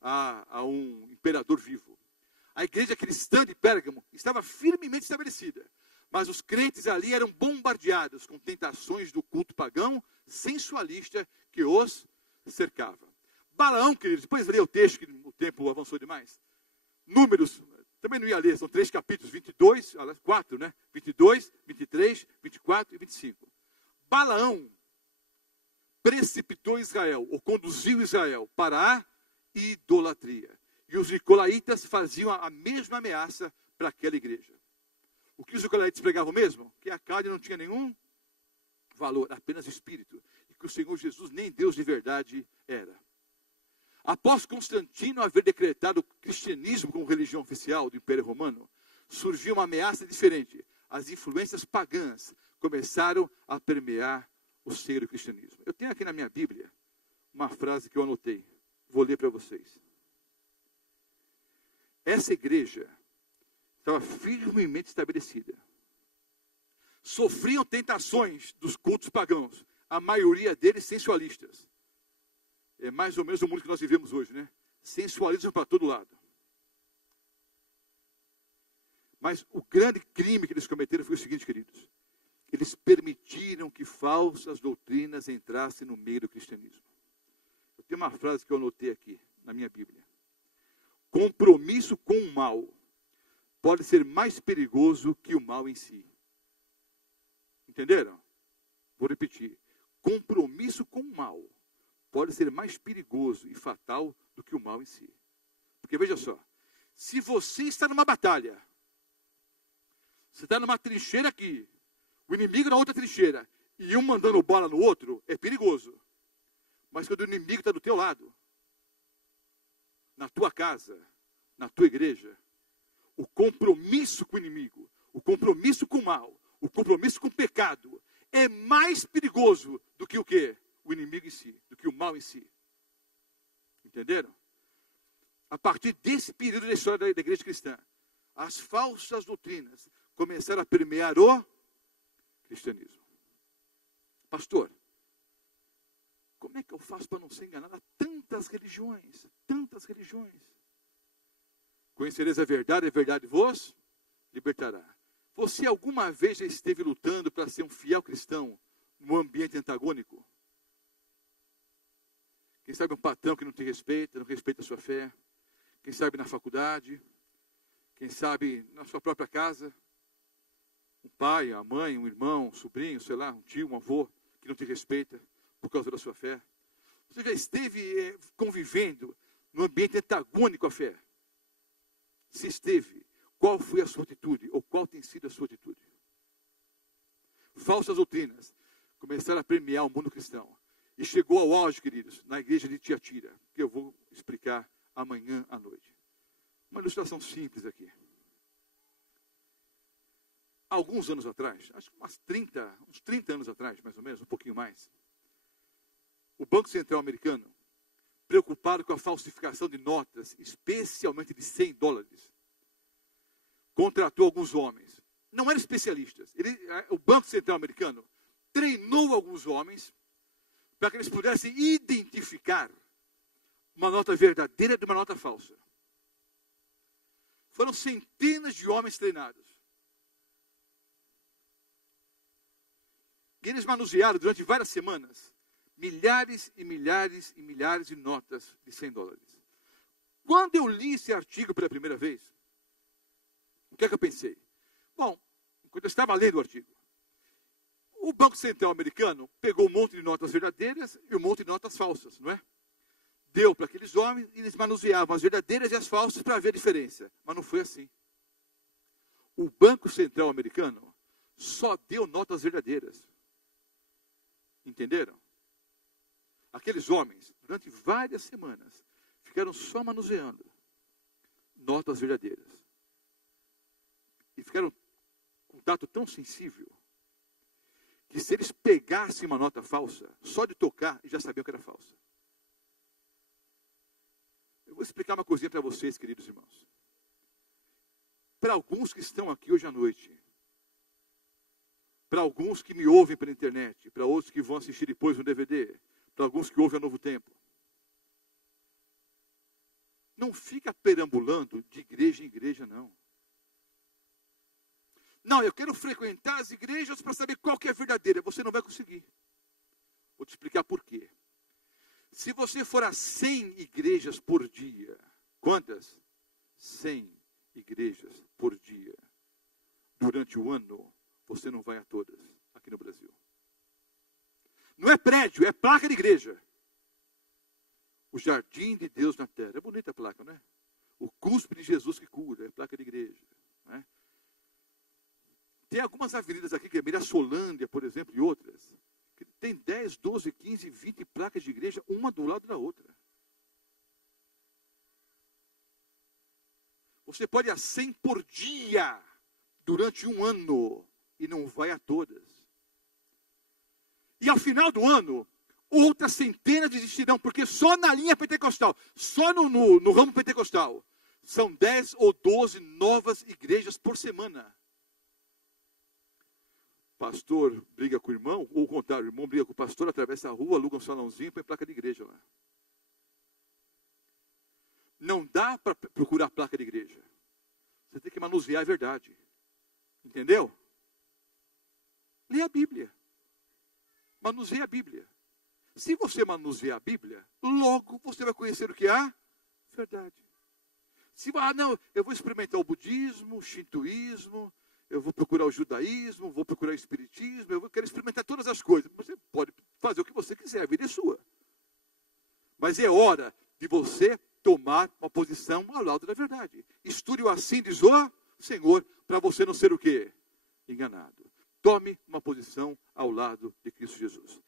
a um imperador vivo. A igreja cristã de Pérgamo estava firmemente estabelecida, mas os crentes ali eram bombardeados com tentações do culto pagão sensualista que os cercava. Balaão, queridos, depois ler o texto, que o tempo avançou demais. Números, também não ia ler, são 3 capítulos, 22, 4, né? 22, 23, 24 e 25. Balaão precipitou Israel, ou conduziu Israel para a idolatria. E os nicolaítas faziam a mesma ameaça para aquela igreja. O que os nicolaítas pregavam mesmo? Que a carne não tinha nenhum valor, apenas espírito. E que o Senhor Jesus nem Deus de verdade era. Após Constantino haver decretado o cristianismo como religião oficial do Império Romano, surgiu uma ameaça diferente. As influências pagãs começaram a permear o seio do cristianismo. Eu tenho aqui na minha Bíblia uma frase que eu anotei. Vou ler para vocês. Essa igreja estava firmemente estabelecida. Sofriam tentações dos cultos pagãos. A maioria deles sensualistas. É mais ou menos o mundo que nós vivemos hoje, né? Sensualismo para todo lado. Mas o grande crime que eles cometeram foi o seguinte, queridos. Eles permitiram que falsas doutrinas entrassem no meio do cristianismo. Eu tenho uma frase que eu anotei aqui na minha Bíblia. Compromisso com o mal pode ser mais perigoso que o mal em si. Entenderam? Vou repetir. Compromisso com o mal pode ser mais perigoso e fatal do que o mal em si. Porque veja só, se você está numa batalha, você está numa trincheira aqui, o inimigo na outra trincheira, e um mandando bola no outro, é perigoso. Mas quando o inimigo está do teu lado, na tua casa, na tua igreja, o compromisso com o inimigo, o compromisso com o mal, o compromisso com o pecado, é mais perigoso do que o quê? O inimigo em si, do que o mal em si. Entenderam? A partir desse período da história da igreja cristã, as falsas doutrinas começaram a permear o cristianismo. Pastor, como é que eu faço para não ser enganado? Há tantas religiões, tantas religiões. Conhecereis a verdade vos libertará. Você alguma vez já esteve lutando para ser um fiel cristão num ambiente antagônico? Quem sabe um patrão que não te respeita, não respeita a sua fé. Quem sabe na faculdade. Quem sabe na sua própria casa. Um pai, a mãe, um irmão, um sobrinho, sei lá, um tio, um avô, que não te respeita por causa da sua fé. Você já esteve convivendo num ambiente antagônico à fé? Se esteve, qual foi a sua atitude? Ou qual tem sido a sua atitude? Falsas doutrinas começaram a permear o mundo cristão. E chegou ao auge, queridos, na igreja de Tiatira, que eu vou explicar amanhã à noite. Uma ilustração simples aqui. Alguns anos atrás, acho que uns 30 anos atrás, mais ou menos, um pouquinho mais, o Banco Central americano, preocupado com a falsificação de notas, especialmente de $100, contratou alguns homens. Não eram especialistas. O Banco Central americano treinou alguns homens para que eles pudessem identificar uma nota verdadeira de uma nota falsa. Foram centenas de homens treinados. E eles manusearam durante várias semanas milhares e milhares e milhares de notas de $100. Quando eu li esse artigo pela primeira vez, o que é que eu pensei? Bom, enquanto eu estava lendo o artigo, o Banco Central americano pegou um monte de notas verdadeiras e um monte de notas falsas, não é? Deu para aqueles homens e eles manuseavam as verdadeiras e as falsas para ver a diferença. Mas não foi assim. O Banco Central americano só deu notas verdadeiras. Entenderam? Aqueles homens, durante várias semanas, ficaram só manuseando notas verdadeiras. E ficaram com um tato tão sensível, que se eles pegassem uma nota falsa, só de tocar, já sabiam que era falsa. Eu vou explicar uma coisinha para vocês, queridos irmãos. Para alguns que estão aqui hoje à noite, para alguns que me ouvem pela internet, para outros que vão assistir depois no DVD, para alguns que ouvem a Novo Tempo, não fica perambulando de igreja em igreja, não. Não, eu quero frequentar as igrejas para saber qual que é a verdadeira. Você não vai conseguir. Vou te explicar por quê. Se você for a 100 igrejas por dia, quantas? 100 igrejas por dia. Durante o ano, você não vai a todas aqui no Brasil. Não é prédio, é placa de igreja. O jardim de Deus na terra. É bonita a placa, não é? O cuspe de Jesus que cura, é placa de igreja. Não é? Tem algumas avenidas aqui, que é Mirassolândia, por exemplo, e outras, que tem 10, 12, 15, 20 placas de igreja, uma do lado da outra. Você pode ir a 100 por dia, durante um ano, e não vai a todas. E ao final do ano, outras centenas desistirão, porque só na linha pentecostal, só no ramo pentecostal, são 10 ou 12 novas igrejas por semana. Pastor briga com o irmão, ou o contrário, o irmão briga com o pastor, atravessa a rua, aluga um salãozinho, põe placa de igreja lá. Não dá para procurar placa de igreja. Você tem que manusear a verdade. Entendeu? Lê a Bíblia. Manuseia a Bíblia. Se você manusear a Bíblia, logo você vai conhecer o que é a verdade. Se, não, eu vou experimentar o budismo, o shintoísmo, eu vou procurar o judaísmo, vou procurar o espiritismo, eu quero experimentar todas as coisas. Você pode fazer o que você quiser, a vida é sua. Mas é hora de você tomar uma posição ao lado da verdade. Estude-o assim, diz o Senhor, para você não ser o quê? Enganado. Tome uma posição ao lado de Cristo Jesus.